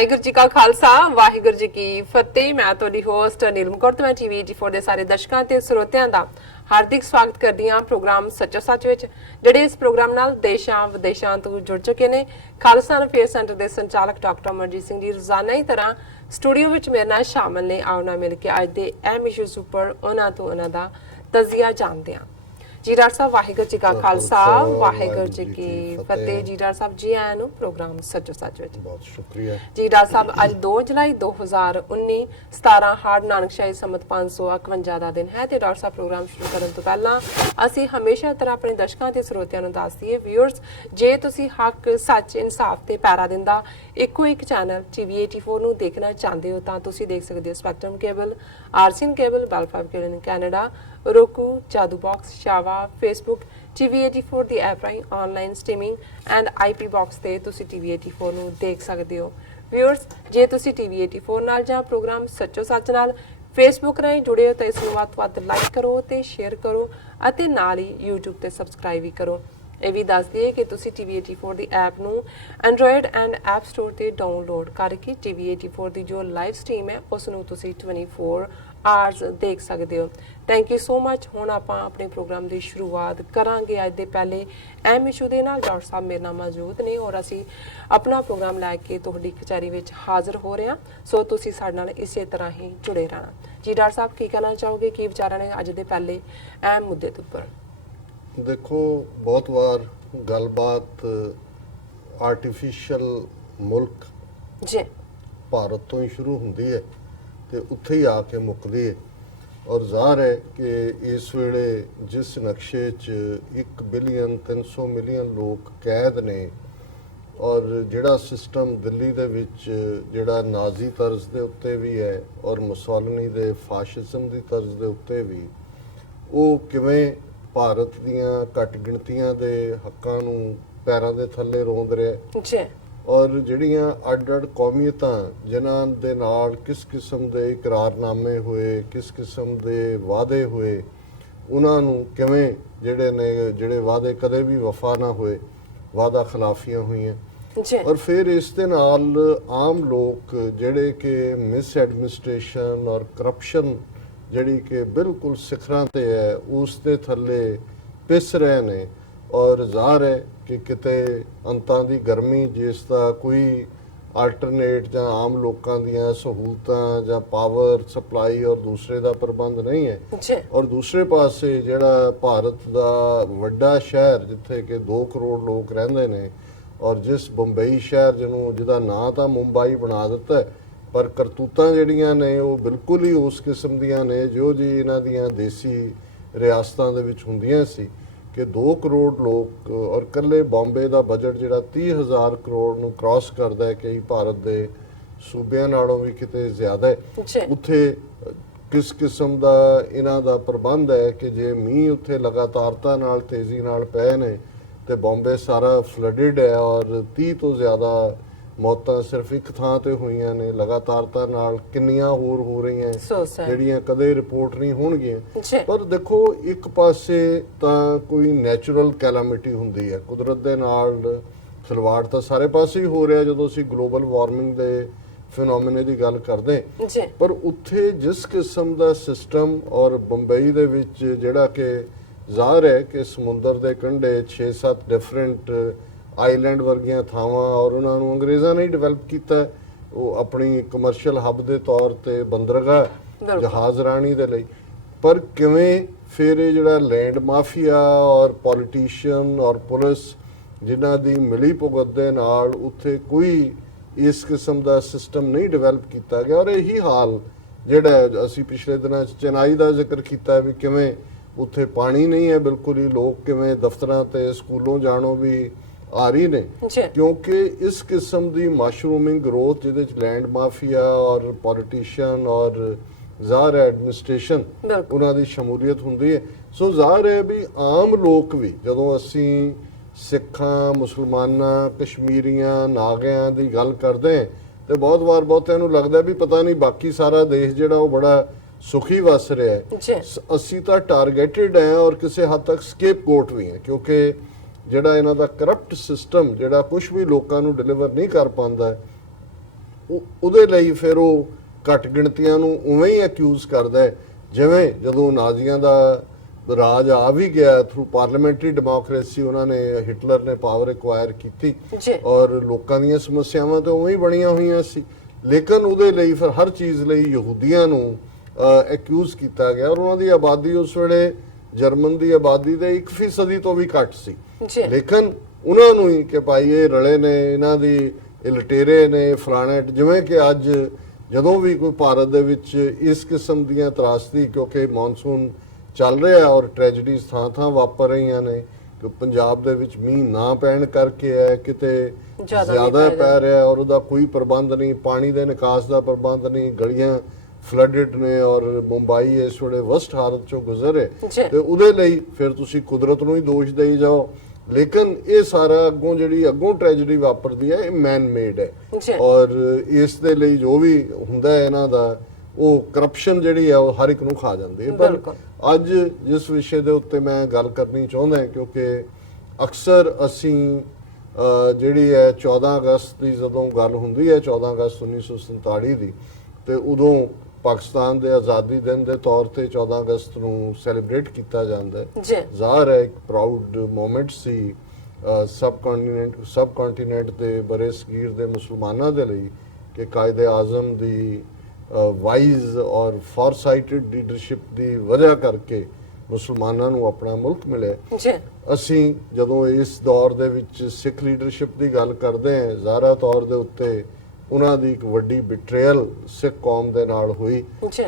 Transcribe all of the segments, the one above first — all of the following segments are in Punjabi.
ਵਾਹਿਗੁਰੂ ਜੀ ਕਾ ਖਾਲਸਾ ਵਾਹਿਗੁਰੂ ਜੀ ਕੀ ਫਤਿਹ। ਮੈਂ ਤੁਹਾਡੀ ਹੋਸਟ ਨੀਲਮ ਕੌਰ ਤੇ ਮੈਂ ਟੀਵੀ 84 ਦੇ ਸਾਰੇ ਦਰਸ਼ਕਾਂ ਤੇ ਸਰੋਤਿਆਂ ਦਾ ਹਾਰਦਿਕ ਸਵਾਗਤ ਕਰਦੀ ਹਾਂ ਪ੍ਰੋਗਰਾਮ ਸੱਚੋ ਸੱਚ ਵਿੱਚ, ਜਿਹੜੇ ਇਸ ਪ੍ਰੋਗਰਾਮ ਨਾਲ ਦੇਸ਼ਾਂ ਵਿਦੇਸ਼ਾਂ ਤੋਂ ਜੁੜ ਚੁੱਕੇ ਨੇ। ਖਾਲਸਾ ਅਫੇਅਰ ਸੈਂਟਰ ਦੇ ਸੰਚਾਲਕ ਡਾਕਟਰ ਅਮਰਜੀਤ ਸਿੰਘ ਜੀ ਰੋਜ਼ਾਨਾ ਹੀ ਤਰ੍ਹਾਂ ਸਟੂਡੀਓ ਵਿੱਚ ਮੇਰੇ ਨਾਲ ਸ਼ਾਮਲ ਨੇ। ਆਓ ਨਾ ਮਿਲ ਕੇ ਅੱਜ ਦੇ ਅਹਿਮ ਇਸ਼ੂਜ਼ ਉੱਪਰ ਉਹਨਾਂ ਤੋਂ ਉਹਨਾਂ ਦਾ ਤਜ਼ੀਆ ਜਾਣਦੇ ਹਾਂ। ਜੀ ਡਾਕਟਰ ਸਾਹਿਬ ਵਾਹਿਗੁਰੂ ਜੀ ਕਾ ਖਾਲਸਾ ਵਾਹਿਗੁਰੂ ਜੀ ਕੀ ਫਤਿਹ। ਜੀ ਡਾਕਟਰ ਸਾਹਿਬ ਜੀ ਆਇਆਂ ਨੂੰ ਪ੍ਰੋਗਰਾਮ ਸੱਚੋ ਸੱਚ ਵਿੱਚ ਬਹੁਤ ਸ਼ੁਕਰੀਆ ਜੀ। ਡਾਕਟਰ ਸਾਹਿਬ ਅੱਜ 2 ਜੁਲਾਈ 2019 17 ਹਾੜ ਨਾਨਕਸ਼ਾਹੀ ਸੰਮਤ 551 ਦਾ ਦਿਨ ਹੈ ਤੇ ਡਾਕਟਰ ਸਾਹਿਬ ਪ੍ਰੋਗਰਾਮ ਸ਼ੁਰੂ ਕਰਨ ਤੋਂ ਪਹਿਲਾਂ ਅਸੀਂ ਹਮੇਸ਼ਾ ਤਰ੍ਹਾਂ ਆਪਣੇ ਦਰਸ਼ਕਾਂ ਤੇ ਸਰੋਤਿਆਂ ਨੂੰ ਦੱਸ ਦਈਏ ਵਿਊਅਰਸ, ਜੇ ਤੁਸੀਂ ਹੱਕ ਸੱਚ ਇਨਸਾਫ ਤੇ ਪੈਰਾ ਦਿੰਦਾ ਇੱਕੋ ਇੱਕ ਚੈਨਲ ਟੀਵੀ 84 ਨੂੰ ਦੇਖਣਾ ਚਾਹੁੰਦੇ ਹੋ ਤਾਂ ਤੁਸੀਂ ਦੇਖ ਸਕਦੇ ਹੋ Spectrum cable, RCN cable, Bell Fibe cable in Canada, roku, Jadoo Box, Shava, Facebook, TV84 ਦੀ ਐਪ ਰਾਹੀਂ online streaming and IP box ਤੇ ਤੁਸੀਂ TV84 ਨੂੰ ਦੇਖ ਸਕਦੇ ਹੋ। ਵਿਊਅਰਸ, ਜੇ ਤੁਸੀਂ TV84 ਨਾਲ ਜਾਂ ਪ੍ਰੋਗਰਾਮ ਸੱਚੋ ਸੱਚ ਨਾਲ Facebook ਰਾਹੀਂ ਜੁੜੇ ਹੋ ਤਾਂ ਇਸ ਨੂੰ ਵੱਧ ਤੋਂ ਵੱਧ ਲਾਈਕ ਕਰੋ ਤੇ ਸ਼ੇਅਰ ਕਰੋ ਅਤੇ ਨਾਲ ਹੀ YouTube ਤੇ ਸਬਸਕ੍ਰਾਈਬ ਵੀ ਕਰੋ। ਇਹ ਵੀ ਦੱਸ ਦਈਏ ਕਿ ਤੁਸੀਂ TV84 ਦੀ ਐਪ ਨੂੰ ਐਂਡਰੋਇਡ ਐਂਡ ਐਪ ਸਟੋਰ ਤੇ ਡਾਊਨਲੋਡ ਕਰਕੇ TV84 ਦੀ ਜੋ ਲਾਈਵ ਸਟ੍ਰੀਮ ਹੈ ਉਸ ਨੂੰ ਤੁਸੀਂ 24 ਆਵਰਸ ਦੇਖ ਸਕਦੇ ਹੋ। Thank you so much. ਹੁਣ ਆਪਾਂ ਆਪਣੇ ਪ੍ਰੋਗਰਾਮ ਦੀ ਸ਼ੁਰੂਆਤ ਕਰਾਂਗੇ ਅੱਜ ਦੇ ਪਹਿਲੇ ਅਹਿਮ ਇਸ਼ੂ ਦੇ ਨਾਲ। ਡਾਕਟਰ ਸਾਹਿਬ ਮੇਰੇ ਨਾਲ ਮੌਜੂਦ ਨੇ ਔਰ ਅਸੀਂ ਆਪਣਾ ਪ੍ਰੋਗਰਾਮ ਲੈ ਕੇ ਤੁਹਾਡੀ ਕਚਹਿਰੀ ਵਿੱਚ ਹਾਜ਼ਰ ਹੋ ਰਹੇ ਹਾਂ, ਸੋ ਤੁਸੀਂ ਸਾਡੇ ਨਾਲ ਇਸੇ ਤਰ੍ਹਾਂ ਹੀ ਜੁੜੇ ਰਹਿਣਾ। ਜੀ ਡਾਕਟਰ ਸਾਹਿਬ ਕੀ ਕਹਿਣਾ ਚਾਹੋਗੇ, ਕੀ ਵਿਚਾਰਾਂ ਨੇ ਅੱਜ ਦੇ ਪਹਿਲੇ ਅਹਿਮ ਮੁੱਦੇ ਦੇ ਉੱਪਰ? ਦੇਖੋ, ਬਹੁਤ ਵਾਰ ਗੱਲਬਾਤ ਆਰਟੀਫੀਸ਼ੀਅਲ ਮੁਲਕ ਜੀ ਭਾਰਤ ਤੋਂ ਹੀ ਸ਼ੁਰੂ ਹੁੰਦੀ ਹੈ ਤੇ ਉੱਥੇ ਹੀ ਆ ਕੇ ਮੁੱਕਦੀ ਹੈ। ਔਰ ਜ਼ਾਹਰ ਹੈ ਕਿ ਇਸ ਵੇਲੇ ਜਿਸ ਨਕਸ਼ੇ 'ਚ 1 ਬਿਲੀਅਨ 300 ਮਿਲੀਅਨ ਲੋਕ ਕੈਦ ਨੇ ਔਰ ਜਿਹੜਾ ਸਿਸਟਮ ਦਿੱਲੀ ਦੇ ਵਿੱਚ ਜਿਹੜਾ ਨਾਜ਼ੀ ਤਰਜ਼ ਦੇ ਉੱਤੇ ਵੀ ਹੈ ਔਰ ਮੁਸੋਲਿਨੀ ਦੇ ਫਾਸ਼ਿਜ਼ਮ ਦੀ ਤਰਜ਼ ਦੇ ਉੱਤੇ ਵੀ, ਉਹ ਕਿਵੇਂ ਭਾਰਤ ਦੀਆਂ ਘੱਟ ਗਿਣਤੀਆਂ ਦੇ ਹੱਕਾਂ ਨੂੰ ਪੈਰਾਂ ਦੇ ਥੱਲੇ ਰੋਂਦ ਰਿਹਾ ਜੀ। ਔਰ ਜਿਹੜੀਆਂ ਅੱਡ-ਅੱਡ ਕੌਮੀਅਤਾਂ ਜਿਨ੍ਹਾਂ ਦੇ ਨਾਲ ਕਿਸ ਕਿਸਮ ਦੇ ਇਕਰਾਰਨਾਮੇ ਹੋਏ, ਕਿਸ ਕਿਸਮ ਦੇ ਵਾਅਦੇ ਹੋਏ, ਉਹਨਾਂ ਨੂੰ ਕਿਵੇਂ ਜਿਹੜੇ ਵਾਅਦੇ ਕਦੇ ਵੀ ਵਫਾ ਨਾ ਹੋਏ, ਵਾਅਦਾ ਖਿਲਾਫੀਆਂ ਹੋਈਆਂ। ਔਰ ਫਿਰ ਇਸ ਦੇ ਨਾਲ ਆਮ ਲੋਕ ਜਿਹੜੇ ਕਿ ਮਿਸ ਐਡਮਿਨਿਸਟ੍ਰੇਸ਼ਨ ਔਰ ਕਰਪਸ਼ਨ ਜਿਹੜੀ ਕਿ ਬਿਲਕੁਲ ਸਿਖਰਾਂ ਤੇ ਹੈ ਉਸ ਦੇ ਥੱਲੇ ਪਿਸ ਰਹੇ ਨੇ। ਔਰ ਜ਼ਾਹਰ ਹੈ ਕਿ ਕਿਤੇ ਅੰਤਾਂ ਦੀ ਗਰਮੀ ਜਿਸ ਦਾ ਕੋਈ ਆਲਟਰਨੇਟ ਜਾਂ ਆਮ ਲੋਕਾਂ ਦੀਆਂ ਸਹੂਲਤਾਂ ਜਾਂ ਪਾਵਰ ਸਪਲਾਈ ਔਰ ਦੂਸਰੇ ਦਾ ਪ੍ਰਬੰਧ ਨਹੀਂ ਹੈ। ਔਰ ਦੂਸਰੇ ਪਾਸੇ ਜਿਹੜਾ ਭਾਰਤ ਦਾ ਵੱਡਾ ਸ਼ਹਿਰ ਜਿੱਥੇ ਕਿ 2 ਕਰੋੜ ਲੋਕ ਰਹਿੰਦੇ ਨੇ ਔਰ ਜਿਸ ਬੰਬਈ ਸ਼ਹਿਰ ਜਿਹਦਾ ਨਾਂ ਤਾਂ ਮੁੰਬਈ ਬਣਾ ਦਿੱਤਾ ਪਰ ਕਰਤੂਤਾਂ ਜਿਹੜੀਆਂ ਨੇ ਉਹ ਬਿਲਕੁਲ ਹੀ ਉਸ ਕਿਸਮ ਦੀਆਂ ਨੇ ਜੋ ਜੀ ਇਹਨਾਂ ਦੀਆਂ ਦੇਸੀ ਰਿਆਸਤਾਂ ਦੇ ਵਿੱਚ ਹੁੰਦੀਆਂ ਸੀ ਕਿ 2 ਕਰੋੜ ਲੋਕ ਔਰ ਇਕੱਲੇ ਬੰਬੇ ਦਾ ਬਜਟ ਜਿਹੜਾ 30,000 ਕਰੋੜ ਨੂੰ ਕ੍ਰਾਸ ਕਰਦਾ ਹੈ, ਕਈ ਭਾਰਤ ਦੇ ਸੂਬਿਆਂ ਨਾਲੋਂ ਵੀ ਕਿਤੇ ਜ਼ਿਆਦਾ ਹੈ। ਉੱਥੇ ਕਿਸ ਕਿਸਮ ਦਾ ਇਹਨਾਂ ਦਾ ਪ੍ਰਬੰਧ ਹੈ ਕਿ ਜੇ ਮੀਂਹ ਉੱਥੇ ਲਗਾਤਾਰਤਾ ਨਾਲ ਤੇਜ਼ੀ ਨਾਲ ਪਏ ਨੇ ਤੇ ਬੰਬੇ ਸਾਰਾ ਫਲੱਡਡ ਹੈ ਔਰ 30 ਤੋਂ ਜ਼ਿਆਦਾ ਮੌਤਾਂ ਸਿਰਫ ਇੱਕ ਥਾਂ ਤੇ ਹੋਈਆਂ ਨੇ। ਲਗਾਤਾਰਤਾ ਨਾਲ ਕਿੰਨੀਆਂ ਹੋਰ ਹੋ ਰਹੀਆਂ ਜਿਹੜੀਆਂ ਕਦੇ ਰਿਪੋਰਟ ਨਹੀਂ ਹੋਣਗੀਆਂ। ਪਰ ਦੇਖੋ, ਇੱਕ ਪਾਸੇ ਤਾਂ ਕੋਈ ਨੈਚੁਰਲ ਕੈਲਾਮਿਟੀ ਹੁੰਦੀ ਹੈ, ਕੁਦਰਤ ਦੇ ਨਾਲ ਖਿਲਵਾੜ ਤਾਂ ਸਾਰੇ ਪਾਸੇ ਹੀ ਹੋ ਰਿਹਾ ਜਦੋਂ ਅਸੀਂ ਗਲੋਬਲ ਵਾਰਮਿੰਗ ਦੇ ਫਿਨੋਮੇਨੇ ਦੀ ਗੱਲ ਕਰਦੇ। ਪਰ ਉੱਥੇ ਜਿਸ ਕਿਸਮ ਦਾ ਸਿਸਟਮ ਔਰ ਬੰਬਈ ਦੇ ਵਿੱਚ ਜਿਹੜਾ ਕਿ ਜ਼ਾਹਰ ਹੈ ਕਿ ਸਮੁੰਦਰ ਦੇ ਕੰਢੇ 6-7 ਡਿਫਰੈਂਟ ਆਈਲੈਂਡ ਵਰਗੀਆਂ ਥਾਵਾਂ ਔਰ ਉਹਨਾਂ ਨੂੰ ਅੰਗਰੇਜ਼ਾਂ ਨੇ ਡਿਵੈਲਪ ਕੀਤਾ, ਉਹ ਆਪਣੀ ਕਮਰਸ਼ੀਅਲ ਹੱਬ ਦੇ ਤੌਰ ਤੇ ਬੰਦਰਗਾਹ ਜਹਾਜ਼ ਰਾਣੀ ਦੇ ਲਈ। ਪਰ ਕਿਵੇਂ ਫਿਰ ਇਹ ਜਿਹੜਾ ਲੈਂਡ ਮਾਫੀਆ ਔਰ ਪੋਲੀਟੀਸ਼ੀਅਨ ਔਰ ਪੁਲਿਸ ਜਿਨ੍ਹਾਂ ਦੀ ਮਿਲੀ ਭੁਗਤ ਦੇ ਨਾਲ ਉੱਥੇ ਕੋਈ ਇਸ ਕਿਸਮ ਦਾ ਸਿਸਟਮ ਨਹੀਂ ਡਿਵੈਲਪ ਕੀਤਾ ਗਿਆ। ਔਰ ਇਹੀ ਹਾਲ ਜਿਹੜਾ ਅਸੀਂ ਪਿਛਲੇ ਦਿਨਾਂ 'ਚ ਚੇਨਈ ਦਾ ਜ਼ਿਕਰ ਕੀਤਾ ਵੀ ਕਿਵੇਂ ਉੱਥੇ ਪਾਣੀ ਨਹੀਂ ਹੈ ਬਿਲਕੁਲ ਹੀ, ਲੋਕ ਕਿਵੇਂ ਦਫ਼ਤਰਾਂ ਤੇ ਸਕੂਲੋਂ ਜਾਣੋਂ ਵੀ ਆ ਰਹੀ ਨੇ ਕਿਉਂਕਿ ਇਸ ਕਿਸਮ ਦੀ ਮਸ਼ਰੂਮਿੰਗ ਗਰੋਥ ਜਿਹਦੇ ਚ ਲੈਂਡ ਮਾਫੀਆ ਔਰ ਪੋਲੀਟੀਸ਼ੀਅਨ ਔਰ ਜ਼ਾਹਰ ਐਡਮਿਨਿਸਟ੍ਰੇਸ਼ਨ ਉਹਨਾਂ ਦੀ ਸ਼ਮੂਲੀਅਤ ਹੁੰਦੀ ਹੈ। ਸੋ ਜ਼ਾਹਰ ਹੈ ਵੀ ਆਮ ਲੋਕ ਵੀ ਜਦੋਂ ਅਸੀਂ ਸਿੱਖਾਂ, ਮੁਸਲਮਾਨਾਂ, ਕਸ਼ਮੀਰੀਆਂ, ਨਾਗਿਆਂ ਦੀ ਗੱਲ ਕਰਦੇ ਹਾਂ ਤੇ ਬਹੁਤ ਵਾਰ ਬਹੁਤਿਆਂ ਨੂੰ ਲੱਗਦਾ ਵੀ ਪਤਾ ਨਹੀਂ ਬਾਕੀ ਸਾਰਾ ਦੇਸ਼ ਜਿਹੜਾ ਉਹ ਬੜਾ ਸੁਖੀ ਵਸ ਰਿਹਾ ਹੈ। ਅਸੀਂ ਤਾਂ ਟਾਰਗੇਟਡ ਹੈ ਔਰ ਕਿਸੇ ਹੱਦ ਤੱਕ ਸਕੇਪਗੋਟ ਵੀ ਹੈ ਕਿਉਂਕਿ ਜਿਹੜਾ ਇਹਨਾਂ ਦਾ ਕਰਪਟ ਸਿਸਟਮ ਜਿਹੜਾ ਕੁਝ ਵੀ ਲੋਕਾਂ ਨੂੰ ਡਿਲੀਵਰ ਨਹੀਂ ਕਰ ਪਾਉਂਦਾ ਉਹਦੇ ਲਈ ਫਿਰ ਉਹ ਘੱਟ ਗਿਣਤੀਆਂ ਨੂੰ ਉਵੇਂ ਹੀ ਅਕਿਊਜ਼ ਕਰਦਾ ਹੈ ਜਿਵੇਂ ਜਦੋਂ ਨਾਜ਼ੀਆਂ ਦਾ ਰਾਜ ਆ ਵੀ ਗਿਆ ਥਰੂ ਪਾਰਲੀਮੈਂਟਰੀ ਡੈਮੋਕ੍ਰੇਸੀ, ਉਹਨਾਂ ਨੇ ਹਿਟਲਰ ਨੇ ਪਾਵਰ ਐਕਵਾਇਰ ਕੀਤੀ ਔਰ ਲੋਕਾਂ ਦੀਆਂ ਸਮੱਸਿਆਵਾਂ ਤਾਂ ਉਵੇਂ ਹੀ ਬਣੀਆਂ ਹੋਈਆਂ ਸੀ, ਲੇਕਿਨ ਉਹਦੇ ਲਈ ਫਿਰ ਹਰ ਚੀਜ਼ ਲਈ ਯਹੂਦੀਆਂ ਨੂੰ ਐਕਿਊਜ਼ ਕੀਤਾ ਗਿਆ ਔਰ ਉਹਨਾਂ ਦੀ ਆਬਾਦੀ ਉਸ ਵੇਲੇ ਜਰਮਨ ਦੀ ਆਬਾਦੀ ਦੇ 1% ਤੋਂ ਵੀ ਘੱਟ ਸੀ, ਲੇਕਿਨ ਉਹਨਾਂ ਨੂੰ ਹੀ ਕਿ ਭਾਈ ਇਹ ਰਲੇ ਨੇ, ਇਹਨਾਂ ਦੀ ਇਹ ਲਟੇਰੇ ਨੇ, ਫਲਾਣੇ, ਜਿਵੇਂ ਕਿ ਅੱਜ ਜਦੋਂ ਵੀ ਕੋਈ ਭਾਰਤ ਦੇ ਵਿੱਚ ਇਸ ਕਿਸਮ ਦੀਆਂ ਤਰਾਸਦੀ, ਕਿਉਂਕਿ ਮੌਨਸੂਨ ਚੱਲ ਰਿਹਾ ਔਰ ਟ੍ਰੈਜਡੀਜ਼ ਥਾਂ ਵਾਪਰ ਰਹੀਆਂ ਨੇ, ਕਿ ਪੰਜਾਬ ਦੇ ਵਿੱਚ ਮੀਂਹ ਨਾ ਪੈਣ ਕਰਕੇ ਹੈ, ਕਿਤੇ ਜ਼ਿਆਦਾ ਪੈ ਰਿਹਾ ਔਰ ਉਹਦਾ ਕੋਈ ਪ੍ਰਬੰਧ ਨਹੀਂ, ਪਾਣੀ ਦੇ ਨਿਕਾਸ ਦਾ ਪ੍ਰਬੰਧ ਨਹੀਂ, ਗਲੀਆਂ ਫਲੱਡਡ ਨੇ ਔਰ ਮੁੰਬਈ ਇਸ ਵੇਲੇ ਵਰਸਟ ਹਾਲਤ ਚੋਂ ਗੁਜ਼ਰ ਹੈ, ਤੇ ਉਹਦੇ ਲਈ ਫਿਰ ਤੁਸੀਂ ਕੁਦਰਤ ਨੂੰ ਹੀ ਦੋਸ਼ ਦੇਈ ਜਾਓ, ਲੇਕਿਨ ਇਹ ਸਾਰਾ ਅੱਗੋਂ ਟ੍ਰੈਜਡੀ ਵਾਪਰਦੀ ਹੈ ਇਹ ਮੈਨ ਮੇਡ ਹੈ ਔਰ ਇਸ ਦੇ ਲਈ ਜੋ ਵੀ ਹੁੰਦਾ ਹੈ ਇਹਨਾਂ ਦਾ ਉਹ ਕਰਪਸ਼ਨ ਜਿਹੜੀ ਹੈ ਉਹ ਹਰ ਇੱਕ ਨੂੰ ਖਾ ਜਾਂਦੀ ਹੈ। ਪਰ ਅੱਜ ਜਿਸ ਵਿਸ਼ੇ ਦੇ ਉੱਤੇ ਮੈਂ ਗੱਲ ਕਰਨੀ ਚਾਹੁੰਦਾ ਕਿਉਂਕਿ ਅਕਸਰ ਅਸੀਂ ਜਿਹੜੀ ਹੈ 14 ਅਗਸਤ ਦੀ ਜਦੋਂ ਗੱਲ ਹੁੰਦੀ ਹੈ 14 ਅਗਸਤ 1947 ਦੀ, ਤੇ ਉਦੋਂ ਪਾਕਿਸਤਾਨ ਦੇ ਆਜ਼ਾਦੀ ਦਿਨ ਦੇ ਤੌਰ ਤੇ 14 ਅਗਸਤ ਨੂੰ ਸੈਲੀਬ੍ਰੇਟ ਕੀਤਾ ਜਾਂਦਾ ਹੈ। ਜ਼ਾਹਰ ਹੈ ਇੱਕ ਪ੍ਰਾਊਡ ਮੂਮੈਂਟ ਸੀ ਸਬ ਕੰਟੀਨੈਂਟ ਦੇ ਬਰੇ ਸਗੀਰ ਦੇ ਮੁਸਲਮਾਨਾਂ ਦੇ ਲਈ ਕਿ ਕਾਇਦੇ ਆਜ਼ਮ ਦੀ ਵਾਈਜ਼ ਔਰ ਫੋਰਸਾਈਟਡ ਲੀਡਰਸ਼ਿਪ ਦੀ ਵਜ੍ਹਾ ਕਰਕੇ ਮੁਸਲਮਾਨਾਂ ਨੂੰ ਆਪਣਾ ਮੁਲਕ ਮਿਲਿਆ। ਅਸੀਂ ਜਦੋਂ ਇਸ ਦੌਰ ਦੇ ਵਿੱਚ ਸਿੱਖ ਲੀਡਰਸ਼ਿਪ ਦੀ ਗੱਲ ਕਰਦੇ ਹਾਂ, ਜ਼ਾਹਰਾ ਤੌਰ ਦੇ ਉੱਤੇ ਉਹਨਾਂ ਦੀ ਇੱਕ ਵੱਡੀ ਬਿਟਰੇਅਲ ਸਿੱਖ ਕੌਮ ਦੇ ਨਾਲ ਹੋਈ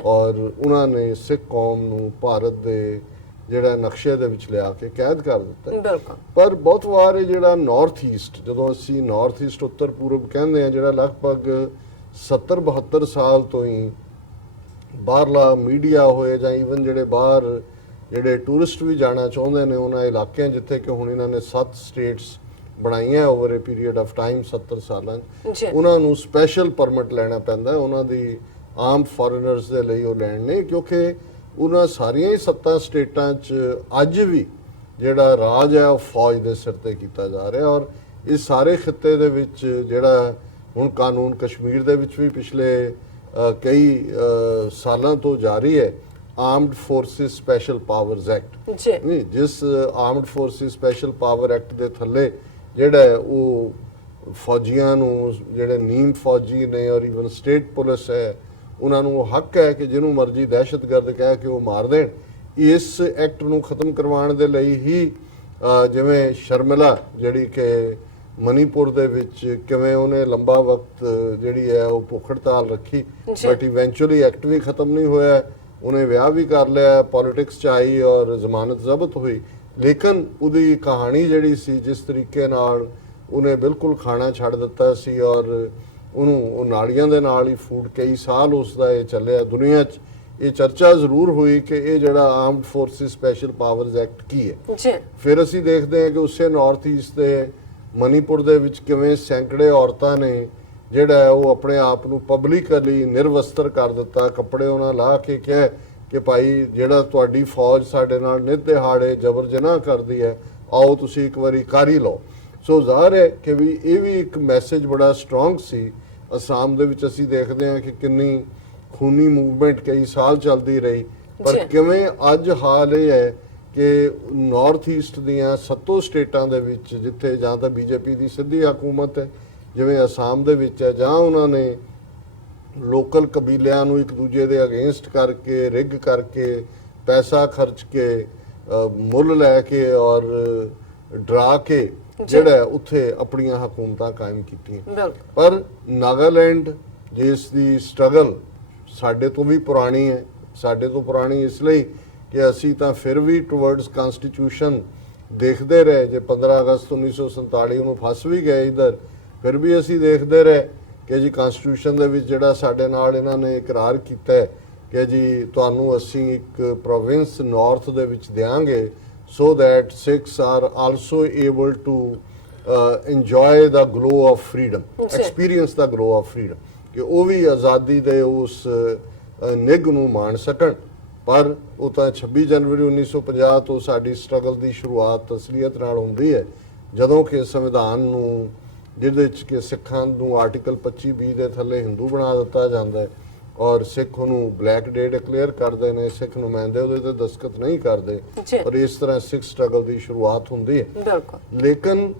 ਔਰ ਉਹਨਾਂ ਨੇ ਸਿੱਖ ਕੌਮ ਨੂੰ ਭਾਰਤ ਦੇ ਜਿਹੜਾ ਨਕਸ਼ੇ ਦੇ ਵਿੱਚ ਲਿਆ ਕੇ ਕੈਦ ਕਰ ਦਿੱਤਾ। ਪਰ ਬਹੁਤ ਵਾਰ ਇਹ ਜਿਹੜਾ ਨਾਰਥ ਈਸਟ, ਜਦੋਂ ਅਸੀਂ ਨਾਰਥ ਈਸਟ ਉੱਤਰ ਪੂਰਬ ਕਹਿੰਦੇ ਆ, ਜਿਹੜਾ ਲਗਭਗ 70-72 ਸਾਲ ਤੋਂ ਹੀ ਬਾਹਰਲਾ ਮੀਡੀਆ ਹੋਏ ਜਾਂ ਈਵਨ ਜਿਹੜੇ ਬਾਹਰ ਜਿਹੜੇ ਟੂਰਿਸਟ ਵੀ ਜਾਣਾ ਚਾਹੁੰਦੇ ਨੇ ਉਹਨਾਂ ਇਲਾਕਿਆਂ ਜਿੱਥੇ ਕਿ ਹੁਣ ਇਹਨਾਂ ਨੇ 7 ਸਟੇਟਸ ਬਣਾਈਆਂ over a period of time 70 ਸਾਲਾਂ 'ਚ, ਉਹਨਾਂ ਨੂੰ ਸਪੈਸ਼ਲ ਪਰਮਿਟ ਲੈਣਾ ਪੈਂਦਾ ਉਹਨਾਂ ਦੀ ਆਮ ਫੋਰਨਰਸ ਦੇ ਲਈ ਉਹ ਲੈਣ ਨੇ, ਕਿਉਂਕਿ ਉਹਨਾਂ ਸਾਰੀਆਂ ਹੀ 7 ਸਟੇਟਾਂ 'ਚ ਅੱਜ ਵੀ ਜਿਹੜਾ ਰਾਜ ਹੈ ਉਹ ਫੌਜ ਦੇ ਸਿਰ ਤੇ ਕੀਤਾ ਜਾ ਰਿਹਾ ਔਰ ਇਸ ਸਾਰੇ ਖਿੱਤੇ ਦੇ ਵਿੱਚ ਜਿਹੜਾ ਹੁਣ ਕਾਨੂੰਨ ਕਸ਼ਮੀਰ ਦੇ ਵਿੱਚ ਵੀ ਪਿਛਲੇ ਕਈ ਸਾਲਾਂ ਤੋਂ ਜਾਰੀ ਹੈ armed forces special powers act, ਜਿਸ armed forces special power act ਦੇ ਥੱਲੇ ਜਿਹੜਾ ਉਹ ਫੌਜੀਆਂ ਨੂੰ ਜਿਹੜੇ ਨੀਮ ਫੌਜੀ ਨੇ ਔਰ ਈਵਨ ਸਟੇਟ ਪੁਲਿਸ ਹੈ ਉਹਨਾਂ ਨੂੰ ਹੱਕ ਹੈ ਕਿ ਜਿਹਨੂੰ ਮਰਜ਼ੀ ਦਹਿਸ਼ਤਗਰਦ ਕਹਿ ਕੇ ਉਹ ਮਾਰ ਦੇਣ। ਇਸ ਐਕਟ ਨੂੰ ਖਤਮ ਕਰਵਾਉਣ ਦੇ ਲਈ ਹੀ ਜਿਵੇਂ ਸ਼ਰਮਿਲਾ ਜਿਹੜੀ ਕਿ ਮਨੀਪੁਰ ਦੇ ਵਿੱਚ ਕਿਵੇਂ ਉਹਨੇ ਲੰਬਾ ਵਕਤ ਜਿਹੜੀ ਹੈ ਉਹ ਭੁੱਖ ਹੜਤਾਲ ਰੱਖੀ, ਬਟ ਇਵੈਂਚੁਅਲੀ ਐਕਟ ਵੀ ਖਤਮ ਨਹੀਂ ਹੋਇਆ, ਉਹਨੇ ਵਿਆਹ ਵੀ ਕਰ ਲਿਆ, ਪੋਲਿਟਿਕਸ 'ਚ ਆਈ ਔਰ ਜ਼ਮਾਨਤ ਜ਼ਬਤ ਹੋਈ, ਲੇਕਿਨ ਉਹਦੀ ਕਹਾਣੀ ਜਿਹੜੀ ਸੀ ਜਿਸ ਤਰੀਕੇ ਨਾਲ ਉਹਨੇ ਬਿਲਕੁਲ ਖਾਣਾ ਛੱਡ ਦਿੱਤਾ ਸੀ ਔਰ ਉਹਨੂੰ ਉਹ ਨਾਲੀਆਂ ਦੇ ਨਾਲ ਹੀ ਫੂਡ ਕਈ ਸਾਲ ਉਸ ਦਾ ਇਹ ਚੱਲਿਆ, ਦੁਨੀਆ 'ਚ ਇਹ ਚਰਚਾ ਜ਼ਰੂਰ ਹੋਈ ਕਿ ਇਹ ਜਿਹੜਾ armed forces special powers act ਕੀ ਹੈ। ਫਿਰ ਅਸੀਂ ਦੇਖਦੇ ਹਾਂ ਕਿ ਉਸੇ ਨਾਰਥ ਈਸਟ ਦੇ ਮਨੀਪੁਰ ਦੇ ਵਿੱਚ ਕਿਵੇਂ ਸੈਂਕੜੇ ਔਰਤਾਂ ਨੇ ਜਿਹੜਾ ਉਹ ਆਪਣੇ ਆਪ ਨੂੰ ਪਬਲਿਕਲੀ ਨਿਰਵਸਤਰ ਕਰ ਦਿੱਤਾ, ਕੱਪੜੇ ਉਹਨਾਂ ਲਾ ਕੇ ਕਿਹਾ ਕਿ ਭਾਈ ਜਿਹੜਾ ਤੁਹਾਡੀ ਫੌਜ ਸਾਡੇ ਨਾਲ ਨਿਤ ਦਿਹਾੜੇ ਜ਼ਬਰ ਜਨਾਹ ਕਰਦੀ ਹੈ, ਆਓ ਤੁਸੀਂ ਇੱਕ ਵਾਰੀ ਕਰ ਹੀ ਲਓ। ਸੋ ਜ਼ਾਹਰ ਹੈ ਕਿ ਵੀ ਇਹ ਵੀ ਇੱਕ ਮੈਸੇਜ ਬੜਾ ਸਟਰੋਂਗ ਸੀ। ਅਸਾਮ ਦੇ ਵਿੱਚ ਅਸੀਂ ਦੇਖਦੇ ਹਾਂ ਕਿ ਕਿੰਨੀ ਖੂਨੀ ਮੂਵਮੈਂਟ ਕਈ ਸਾਲ ਚੱਲਦੀ ਰਹੀ, ਪਰ ਕਿਵੇਂ ਅੱਜ ਹਾਲ ਇਹ ਹੈ ਕਿ ਨਾਰਥ ਈਸਟ ਦੀਆਂ 7 ਸਟੇਟਾਂ ਦੇ ਵਿੱਚ ਜਿੱਥੇ ਜਾਂ ਤਾਂ ਬੀਜੇਪੀ ਦੀ ਸਿੱਧੀ ਹਕੂਮਤ ਹੈ ਜਿਵੇਂ ਅਸਾਮ ਦੇ ਵਿੱਚ ਹੈ, ਜਾਂ ਉਹਨਾਂ ਨੇ ਲੋਕਲ ਕਬੀਲਿਆਂ ਨੂੰ ਇੱਕ ਦੂਜੇ ਦੇ ਅਗੇਂਸਟ ਕਰਕੇ ਰਿਗ ਕਰਕੇ ਪੈਸਾ ਖਰਚ ਕੇ ਮੁੱਲ ਲੈ ਕੇ ਔਰ ਡਰਾ ਕੇ ਜਿਹੜਾ ਉੱਥੇ ਆਪਣੀਆਂ ਹਕੂਮਤਾਂ ਕਾਇਮ ਕੀਤੀਆਂ। ਪਰ ਨਾਗਾਲੈਂਡ ਜਿਸ ਦੀ ਸਟਰਗਲ ਸਾਡੇ ਤੋਂ ਵੀ ਪੁਰਾਣੀ ਹੈ, ਸਾਡੇ ਤੋਂ ਪੁਰਾਣੀ ਇਸ ਲਈ ਕਿ ਅਸੀਂ ਤਾਂ ਫਿਰ ਵੀ ਟੁਵਰਡਸ ਕਨਸਟੀਟਿਊਸ਼ਨ ਦੇਖਦੇ ਰਹੇ, ਜੇ 15 ਅਗਸਤ 1947 ਨੂੰ ਫਸ ਵੀ ਗਏ ਇਧਰ, ਫਿਰ ਵੀ ਅਸੀਂ ਦੇਖਦੇ ਰਹੇ ਕਿ ਜੀ ਕਨਸਟੀਟਿਊਸ਼ਨ ਦੇ ਵਿੱਚ ਜਿਹੜਾ ਸਾਡੇ ਨਾਲ ਇਹਨਾਂ ਨੇ ਇਕਰਾਰ ਕੀਤਾ ਹੈ ਕਿ ਜੀ ਤੁਹਾਨੂੰ ਅਸੀਂ ਇੱਕ ਪ੍ਰੋਵਿੰਸ ਨਾਰਥ ਦੇ ਵਿੱਚ ਦੇਵਾਂਗੇ so that Sikhs are also able to enjoy the glow of freedom, experience the glow of freedom, ਕਿ ਉਹ ਵੀ ਆਜ਼ਾਦੀ ਦੇ ਉਸ ਨਿੱਘ ਨੂੰ ਮਾਣ ਸਕਣ। ਪਰ ਉਹ ਤਾਂ 26 ਜਨਵਰੀ 1950 ਤੋਂ ਸਾਡੀ ਸਟਰਗਲ ਦੀ ਸ਼ੁਰੂਆਤ ਅਸਲੀਅਤ ਨਾਲ ਹੁੰਦੀ ਹੈ ਜਦੋਂ ਕਿ ਸੰਵਿਧਾਨ ਨੂੰ ਜਿਹਦੇ 'ਚ ਕਿ ਸਿੱਖਾਂ ਨੂੰ ਆਰਟੀਕਲ 25(b) ਦੇ ਥੱਲੇ ਹਿੰਦੂ ਬਣਾ ਦਿੱਤਾ ਜਾਂਦਾ ਹੈ ਔਰ ਸਿੱਖ ਉਹਨੂੰ ਬਲੈਕ ਡੇ ਡਿਕਲੇਅਰ ਕਰਦੇ ਨੇ, ਸਿੱਖ ਨੁਮਾਇੰਦੇ ਉਹਦੇ ਤੇ ਦਸਤਖਤ ਨਹੀਂ ਕਰਦੇ ਔਰ ਇਸ ਤਰ੍ਹਾਂ ਸਿੱਖ ਸਟਰਗਲ ਦੀ ਸ਼ੁਰੂਆਤ ਹੁੰਦੀ ਹੈ। ਬਿਲਕੁਲ। ਲੇਕਿਨ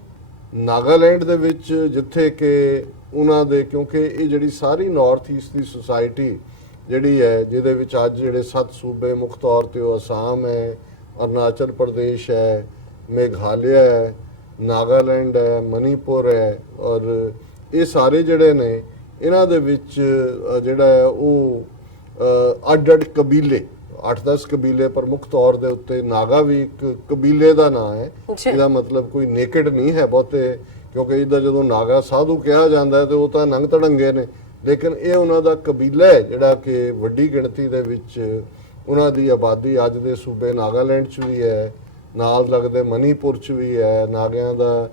ਨਾਗਾਲੈਂਡ ਦੇ ਵਿੱਚ ਜਿੱਥੇ ਕਿ ਉਹਨਾਂ ਦੇ, ਕਿਉਂਕਿ ਇਹ ਜਿਹੜੀ ਸਾਰੀ ਨਾਰਥ ਈਸਟ ਦੀ ਸੁਸਾਇਟੀ ਜਿਹੜੀ ਹੈ, ਜਿਹਦੇ ਵਿੱਚ ਅੱਜ ਜਿਹੜੇ 7 ਸੂਬੇ ਮੁੱਖ ਤੌਰ ਤੇ ਉਹ ਅਸਾਮ ਹੈ, ਅਰੁਣਾਚਲ ਪ੍ਰਦੇਸ਼ ਹੈ, ਮੇਘਾਲਿਆ ਹੈ, ਨਾਗਾਲੈਂਡ ਹੈ, ਮਨੀਪੁਰ ਹੈ ਔਰ ਇਹ ਸਾਰੇ ਜਿਹੜੇ ਨੇ ਇਹਨਾਂ ਦੇ ਵਿੱਚ ਜਿਹੜਾ ਹੈ ਉਹ ਅੱਡ-ਅੱਡ ਕਬੀਲੇ 8-10 ਕਬੀਲੇ ਪ੍ਰਮੁੱਖ ਤੌਰ ਦੇ ਉੱਤੇ, ਨਾਗਾ ਵੀ ਇੱਕ ਕਬੀਲੇ ਦਾ ਨਾਂ ਹੈ, ਇਹਦਾ ਮਤਲਬ ਕੋਈ ਨੇਕਡ ਨਹੀਂ ਹੈ ਬਹੁਤੇ, ਕਿਉਂਕਿ ਇਹਦਾ ਜਦੋਂ ਨਾਗਾ ਸਾਧੂ ਕਿਹਾ ਜਾਂਦਾ ਹੈ ਤੇ ਉਹ ਤਾਂ ਨੰਗ ਤੜੰਗੇ ਨੇ, ਲੇਕਿਨ ਇਹ ਉਹਨਾਂ ਦਾ ਕਬੀਲਾ ਹੈ ਜਿਹੜਾ ਕਿ ਵੱਡੀ ਗਿਣਤੀ ਦੇ ਵਿੱਚ ਉਹਨਾਂ ਦੀ ਆਬਾਦੀ ਅੱਜ ਦੇ ਸੂਬੇ ਨਾਗਾਲੈਂਡ 'ਚ ਵੀ ਹੈ, ਨਾਲ ਲੱਗਦੇ ਮਨੀਪੁਰ 'ਚ ਵੀ ਹੈ, ਨਾਗਿਆਂ ਦਾ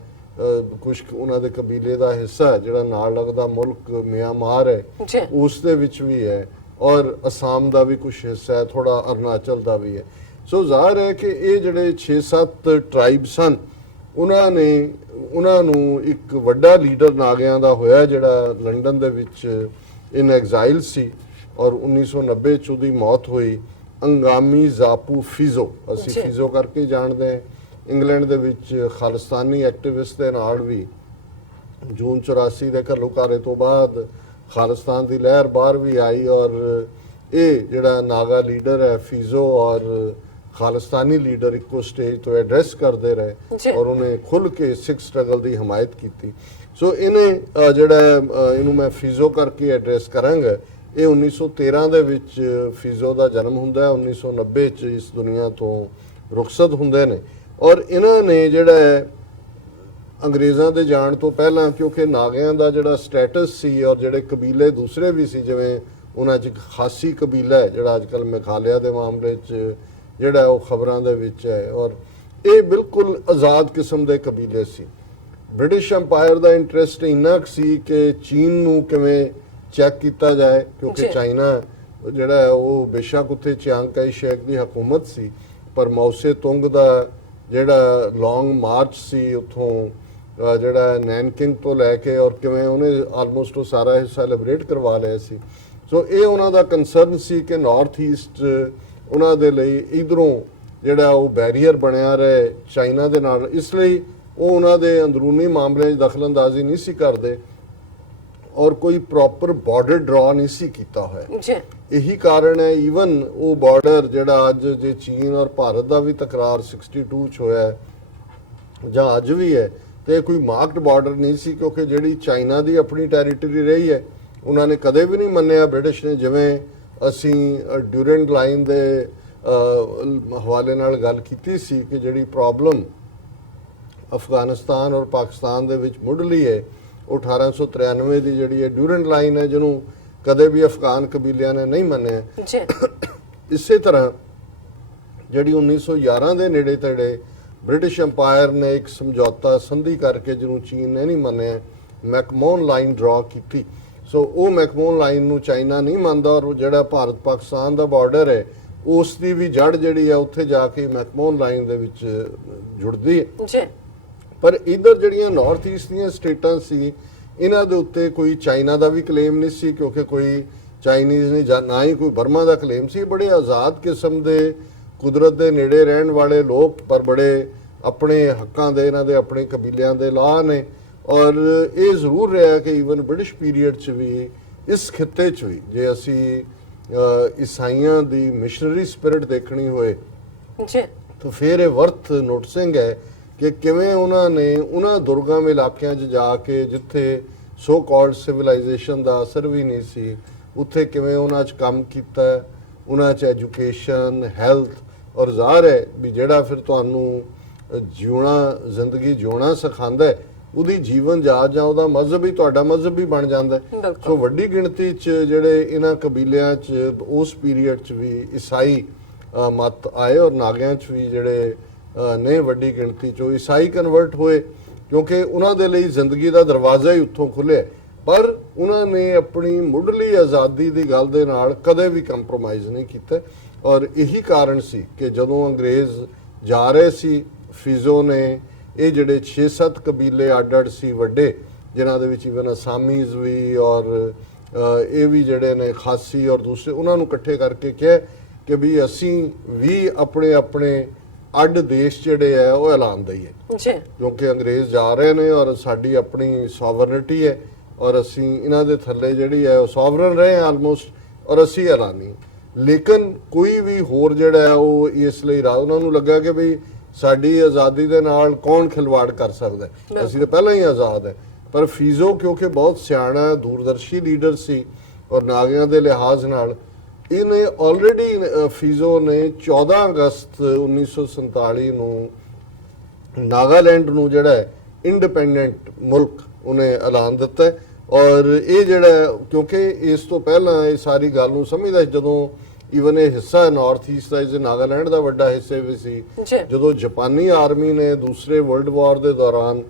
ਕੁਝ ਉਹਨਾਂ ਦੇ ਕਬੀਲੇ ਦਾ ਹਿੱਸਾ ਜਿਹੜਾ ਨਾਲ ਲੱਗਦਾ ਮੁਲਕ ਮਿਆਂਮਾਰ ਹੈ ਉਸ ਦੇ ਵਿੱਚ ਵੀ ਹੈ ਔਰ ਅਸਾਮ ਦਾ ਵੀ ਕੁਝ ਹਿੱਸਾ ਹੈ, ਥੋੜਾ ਅਰੁਣਾਚਲ ਦਾ ਵੀ ਹੈ। ਸੋ ਜ਼ਾਹਰ ਹੈ ਕਿ ਇਹ ਜਿਹੜੇ 6-7 ਟ੍ਰਾਈਬ ਸਨ ਉਹਨਾਂ ਨੂੰ ਇੱਕ ਵੱਡਾ ਲੀਡਰ ਨਾਗਿਆਂ ਦਾ ਹੋਇਆ ਜਿਹੜਾ ਲੰਡਨ ਦੇ ਵਿੱਚ ਇਨ ਐਗਜ਼ਾਈਲ ਸੀ ਔਰ 1990 ਚ ਉਹਦੀ ਮੌਤ ਹੋਈ, ਅੰਗਾਮੀ ਜ਼ਾਪੂ ਫਿਜ਼ੋ, ਅਸੀਂ ਫਿਜ਼ੋ ਕਰਕੇ ਜਾਣਦੇ ਹਾਂ। ਇੰਗਲੈਂਡ ਦੇ ਵਿੱਚ ਖਾਲਿਸਤਾਨੀ ਐਕਟਿਵਿਸਟ ਦੇ ਨਾਲ ਵੀ ਜੂਨ 84 ਦੇ ਘੱਲੂਘਾਰੇ ਤੋਂ ਬਾਅਦ ਖਾਲਿਸਤਾਨ ਦੀ ਲਹਿਰ ਬਾਹਰ ਵੀ ਆਈ ਔਰ ਇਹ ਜਿਹੜਾ ਨਾਗਾ ਲੀਡਰ ਹੈ ਫਿਜ਼ੋ ਔਰ ਖਾਲਿਸਤਾਨੀ ਲੀਡਰ ਇੱਕੋ ਸਟੇਜ ਤੋਂ ਐਡਰੈਸ ਕਰਦੇ ਰਹੇ ਔਰ ਉਹਨੇ ਖੁੱਲ ਕੇ ਸਿੱਖ ਸਟਰਗਲ ਦੀ ਹਮਾਇਤ ਕੀਤੀ। ਸੋ ਇਹਨੇ ਜਿਹੜਾ ਇਹਨੂੰ ਮੈਂ ਫਿਜ਼ੋ ਕਰਕੇ ਐਡਰੈਸ ਕਰਾਂਗਾ। ਇਹ 1913 ਦੇ ਵਿੱਚ ਫਿਜ਼ੋ ਦਾ ਜਨਮ ਹੁੰਦਾ ਹੈ, 1990 ਚ ਇਸ ਦੁਨੀਆ ਤੋਂ ਰੁਖਸਤ ਹੁੰਦੇ ਨੇ ਔਰ ਇਹਨਾਂ ਨੇ ਜਿਹੜਾ ਅੰਗਰੇਜ਼ਾਂ ਦੇ ਜਾਣ ਤੋਂ ਪਹਿਲਾਂ, ਕਿਉਂਕਿ ਨਾਗਿਆਂ ਦਾ ਜਿਹੜਾ ਸਟੇਟਸ ਸੀ ਔਰ ਜਿਹੜੇ ਕਬੀਲੇ ਦੂਸਰੇ ਵੀ ਸੀ, ਜਿਵੇਂ ਉਹਨਾਂ 'ਚ ਖਾਸੀ ਕਬੀਲਾ ਹੈ ਜਿਹੜਾ ਅੱਜ ਕੱਲ੍ਹ ਮੇਘਾਲਿਆ ਦੇ ਮਾਮਲੇ 'ਚ ਜਿਹੜਾ ਉਹ ਖਬਰਾਂ ਦੇ ਵਿੱਚ ਹੈ ਔਰ ਇਹ ਬਿਲਕੁਲ ਆਜ਼ਾਦ ਕਿਸਮ ਦੇ ਕਬੀਲੇ ਸੀ। ਬ੍ਰਿਟਿਸ਼ ਅੰਪਾਇਰ ਦਾ ਇੰਟਰਸਟ ਇੰਨਾ ਕੁ ਸੀ ਕਿ ਚੀਨ ਨੂੰ ਕਿਵੇਂ ਚੈੱਕ ਕੀਤਾ ਜਾਏ, ਕਿਉਂਕਿ ਚਾਈਨਾ ਜਿਹੜਾ ਉਹ ਬੇਸ਼ੱਕ ਉੱਥੇ ਚਿਆਂਗ ਕਾਈ ਸ਼ੇਕ ਦੀ ਹਕੂਮਤ ਸੀ ਪਰ ਮੌਸੇ ਤੁੰਗ ਦਾ ਜਿਹੜਾ ਲੌਂਗ ਮਾਰਚ ਸੀ ਉੱਥੋਂ ਜਿਹੜਾ ਨੈਨਕਿੰਗ ਤੋਂ ਲੈ ਕੇ ਔਰ ਕਿਵੇਂ ਉਹਨੇ ਆਲਮੋਸਟ ਉਹ ਸਾਰਾ ਹਿੱਸਾ ਲਿਬਰੇਟ ਕਰਵਾ ਲਿਆ ਸੀ। ਸੋ ਇਹ ਉਹਨਾਂ ਦਾ ਕੰਸਰਨ ਸੀ ਕਿ ਨਾਰਥ ਈਸਟ ਉਹਨਾਂ ਦੇ ਲਈ ਇਧਰੋਂ ਜਿਹੜਾ ਉਹ ਬੈਰੀਅਰ ਬਣਿਆ ਰਹੇ ਚਾਈਨਾ ਦੇ ਨਾਲ, ਇਸ ਲਈ ਉਹ ਉਹਨਾਂ ਦੇ ਅੰਦਰੂਨੀ ਮਾਮਲਿਆਂ 'ਚ ਦਖਲਅੰਦਾਜ਼ੀ ਨਹੀਂ ਸੀ ਕਰਦੇ ਔਰ ਕੋਈ ਪ੍ਰੋਪਰ ਬਾਰਡਰ ਡਰਾ ਨਹੀਂ ਸੀ ਕੀਤਾ ਹੋਇਆ। ਇਹੀ ਕਾਰਨ ਹੈ ਈਵਨ ਉਹ ਬਾਰਡਰ ਜਿਹੜਾ ਅੱਜ ਜੇ ਚੀਨ ਔਰ ਭਾਰਤ ਦਾ ਵੀ ਤਕਰਾਰ 62 ਚ ਹੋਇਆ ਹੈ ਜਾਂ ਅੱਜ ਵੀ ਹੈ ਤੇ ਕੋਈ ਮਾਰਕਡ ਬਾਰਡਰ ਨਹੀਂ ਸੀ, ਕਿਉਂਕਿ ਜਿਹੜੀ ਚਾਈਨਾ ਦੀ ਆਪਣੀ ਟੈਰੀਟਰੀ ਰਹੀ ਹੈ ਉਹਨਾਂ ਨੇ ਕਦੇ ਵੀ ਨਹੀਂ ਮੰਨਿਆ ਬ੍ਰਿਟਿਸ਼ ਨੇ। ਜਿਵੇਂ ਅਸੀਂ ਡਿਊਰੈਂਟ ਲਾਈਨ ਦੇ ਹਵਾਲੇ ਨਾਲ ਗੱਲ ਕੀਤੀ ਸੀ ਕਿ ਜਿਹੜੀ ਪ੍ਰੋਬਲਮ ਅਫਗਾਨਿਸਤਾਨ ਔਰ ਪਾਕਿਸਤਾਨ ਦੇ ਵਿੱਚ ਮੁੱਢਲੀ ਹੈ ਉਹ 1893 ਦੀ ਜਿਹੜੀ ਹੈ ਡਿਊਰੈਂਟ ਲਾਈਨ ਹੈ, ਜਿਹਨੂੰ ਕਦੇ ਵੀ ਅਫਗਾਨ ਕਬੀਲਿਆਂ ਨੇ ਨਹੀਂ ਮੰਨਿਆ। ਇਸੇ ਤਰ੍ਹਾਂ ਜਿਹੜੀ 1911 ਦੇ ਨੇੜੇ ਤੇੜੇ ਬ੍ਰਿਟਿਸ਼ ਅੰਪਾਇਰ ਨੇ ਇੱਕ ਸਮਝੌਤਾ ਸੰਧੀ ਕਰਕੇ ਜਿਹਨੂੰ ਚੀਨ ਨੇ ਨਹੀਂ ਮੰਨਿਆ, ਮੈਕਮੋਹਨ ਲਾਈਨ ਡਰਾ ਕੀਤੀ। ਸੋ ਉਹ ਮੈਕਮੋਹਨ ਲਾਈਨ ਨੂੰ ਚਾਈਨਾ ਨਹੀਂ ਮੰਨਦਾ ਔਰ ਜਿਹੜਾ ਭਾਰਤ ਪਾਕਿਸਤਾਨ ਦਾ ਬਾਰਡਰ ਹੈ ਉਸ ਦੀ ਵੀ ਜੜ ਜਿਹੜੀ ਹੈ ਉੱਥੇ ਜਾ ਕੇ ਮੈਕਮੋਹਨ ਲਾਈਨ ਦੇ ਵਿੱਚ ਜੁੜਦੀ ਹੈ। ਪਰ ਇਧਰ ਜਿਹੜੀਆਂ ਨਾਰਥ ਈਸਟ ਦੀਆਂ ਸਟੇਟਾਂ ਸੀ ਇਹਨਾਂ ਦੇ ਉੱਤੇ ਕੋਈ ਚਾਈਨਾ ਦਾ ਵੀ ਕਲੇਮ ਨਹੀਂ ਸੀ, ਕਿਉਂਕਿ ਕੋਈ ਚਾਈਨੀਜ਼ ਨਹੀਂ ਜਾਂ ਨਾ ਹੀ ਕੋਈ ਬਰਮਾ ਦਾ ਕਲੇਮ ਸੀ। ਬੜੇ ਆਜ਼ਾਦ ਕਿਸਮ ਦੇ ਕੁਦਰਤ ਦੇ ਨੇੜੇ ਰਹਿਣ ਵਾਲੇ ਲੋਕ, ਪਰ ਬੜੇ ਆਪਣੇ ਹੱਕਾਂ ਦੇ ਇਹਨਾਂ ਦੇ ਆਪਣੇ ਕਬੀਲਿਆਂ ਦੇ ਲਾਹ ਨੇ ਔਰ ਇਹ ਜ਼ਰੂਰ ਰਿਹਾ ਕਿ ਈਵਨ ਬ੍ਰਿਟਿਸ਼ ਪੀਰੀਅਡ 'ਚ ਵੀ ਇਸ ਖਿੱਤੇ 'ਚ ਵੀ ਜੇ ਅਸੀਂ ਈਸਾਈਆਂ ਦੀ ਮਿਸ਼ਨਰੀ ਸਪਿਰਿਟ ਦੇਖਣੀ ਹੋਏ ਤਾਂ ਫਿਰ ਇਹ ਵਰਥ ਨੋਟਿਸਿੰਗ ਹੈ ਕਿ ਕਿਵੇਂ ਉਹਨਾਂ ਨੇ ਉਹਨਾਂ ਦੁਰਗਮ ਇਲਾਕਿਆਂ 'ਚ ਜਾ ਕੇ ਜਿੱਥੇ ਸੋ ਕਾਲਡ ਸਿਵਲਾਈਜੇਸ਼ਨ ਦਾ ਅਸਰ ਵੀ ਨਹੀਂ ਸੀ, ਉੱਥੇ ਕਿਵੇਂ ਉਹਨਾਂ 'ਚ ਕੰਮ ਕੀਤਾ, ਉਹਨਾਂ 'ਚ ਐਜੂਕੇਸ਼ਨ, ਹੈਲਥ ਔਰ ਜ਼ਾਹਰ ਹੈ ਵੀ ਜਿਹੜਾ ਫਿਰ ਤੁਹਾਨੂੰ ਜਿਉਣਾ ਜ਼ਿੰਦਗੀ ਜਿਉਣਾ ਸਿਖਾਉਂਦਾ ਉਹਦੀ ਜੀਵਨ ਜਾਚ ਜਾਂ ਉਹਦਾ ਮਜ਼ਹਬ ਹੀ ਤੁਹਾਡਾ ਮਜ਼ਹਬ ਹੀ ਬਣ ਜਾਂਦਾ। ਸੋ ਵੱਡੀ ਗਿਣਤੀ 'ਚ ਜਿਹੜੇ ਇਹਨਾਂ ਕਬੀਲਿਆਂ 'ਚ ਉਸ ਪੀਰੀਅਡ 'ਚ ਵੀ ਈਸਾਈ ਮਤ ਆਏ ਔਰ ਨਾਗਿਆਂ 'ਚ ਵੀ ਜਿਹੜੇ ਨੇ ਵੱਡੀ ਗਿਣਤੀ 'ਚੋਂ ਈਸਾਈ ਕਨਵਰਟ ਹੋਏ, ਕਿਉਂਕਿ ਉਹਨਾਂ ਦੇ ਲਈ ਜ਼ਿੰਦਗੀ ਦਾ ਦਰਵਾਜ਼ਾ ਹੀ ਉੱਥੋਂ ਖੁੱਲਿਆ। ਪਰ ਉਹਨਾਂ ਨੇ ਆਪਣੀ ਮੁੱਢਲੀ ਆਜ਼ਾਦੀ ਦੀ ਗੱਲ ਦੇ ਨਾਲ ਕਦੇ ਵੀ ਕੰਪਰੋਮਾਈਜ਼ ਨਹੀਂ ਕੀਤਾ ਔਰ ਇਹੀ ਕਾਰਨ ਸੀ ਕਿ ਜਦੋਂ ਅੰਗਰੇਜ਼ ਜਾ ਰਹੇ ਸੀ ਫਿਜ਼ੋ ਨੇ ਇਹ ਜਿਹੜੇ 6-7 ਕਬੀਲੇ ਅੱਡ-ਅੱਡ ਸੀ ਵੱਡੇ ਜਿਨ੍ਹਾਂ ਦੇ ਵਿੱਚ ਇਵਨ ਅਸਾਮੀਜ਼ ਵੀ ਔਰ ਇਹ ਵੀ ਜਿਹੜੇ ਨੇ ਖਾਸੀ ਔਰ ਦੂਸਰੇ, ਉਹਨਾਂ ਨੂੰ ਇਕੱਠੇ ਕਰਕੇ ਕਿਹਾ ਕਿ ਵੀ ਅਸੀਂ ਵੀ ਆਪਣੇ ਆਪਣੇ ਅੱਡ ਦੇਸ਼ ਜਿਹੜੇ ਹੈ ਉਹ ਐਲਾਨ ਦਈਏ, ਕਿਉਂਕਿ ਅੰਗਰੇਜ਼ ਜਾ ਰਹੇ ਨੇ ਔਰ ਸਾਡੀ ਆਪਣੀ ਸੋਵਰਨਿਟੀ ਹੈ ਔਰ ਅਸੀਂ ਇਹਨਾਂ ਦੇ ਥੱਲੇ ਜਿਹੜੀ ਹੈ ਉਹ ਸੋਵਰਨ ਰਹੇ ਆਲਮੋਸਟ ਔਰ ਅਸੀਂ ਐਲਾਨੀ। ਲੇਕਿਨ ਕੋਈ ਵੀ ਹੋਰ ਜਿਹੜਾ ਹੈ ਉਹ ਇਸ ਲਈ ਉਹਨਾਂ ਨੂੰ ਲੱਗਾ ਕਿ ਵੀ ਸਾਡੀ ਆਜ਼ਾਦੀ ਦੇ ਨਾਲ ਕੌਣ ਖਿਲਵਾੜ ਕਰ ਸਕਦਾ, ਅਸੀਂ ਤਾਂ ਪਹਿਲਾਂ ਹੀ ਆਜ਼ਾਦ ਹੈ। ਪਰ ਫੀਜ਼ੋ ਕਿਉਂਕਿ ਬਹੁਤ ਸਿਆਣਾ ਦੂਰਦਰਸ਼ੀ ਲੀਡਰ ਸੀ ਔਰ ਨਾਗਿਆਂ ਦੇ ਲਿਹਾਜ਼ ਨਾਲ ਇਹਨੇ ਆਲਰੇਡੀ ਫੀਜ਼ੋ ਨੇ 14 ਅਗਸਤ 1947 ਨੂੰ ਨਾਗਾਲੈਂਡ ਨੂੰ ਜਿਹੜਾ ਹੈ ਇੰਡੀਪੈਂਡੈਂਟ ਮੁਲਕ ਉਹਨੇ ਐਲਾਨ ਦਿੱਤਾ। ਔਰ ਇਹ ਜਿਹੜਾ ਕਿਉਂਕਿ ਇਸ ਤੋਂ ਪਹਿਲਾਂ ਇਹ ਸਾਰੀ ਗੱਲ ਨੂੰ ਸਮਝਦਾ ਜਦੋਂ ਈਵਨ ਇਹ ਹਿੱਸਾ ਨਾਰਥ ਈਸਟ ਦਾ ਨਾਗਾਲੈਂਡ ਦਾ ਵੱਡਾ ਹਿੱਸਾ ਵੀ ਸੀ, ਜਦੋਂ ਜਾਪਾਨੀ ਆਰਮੀ ਨੇ ਦੂਸਰੇ ਵਰਲਡ ਵਾਰ ਦੇ ਦੌਰਾਨ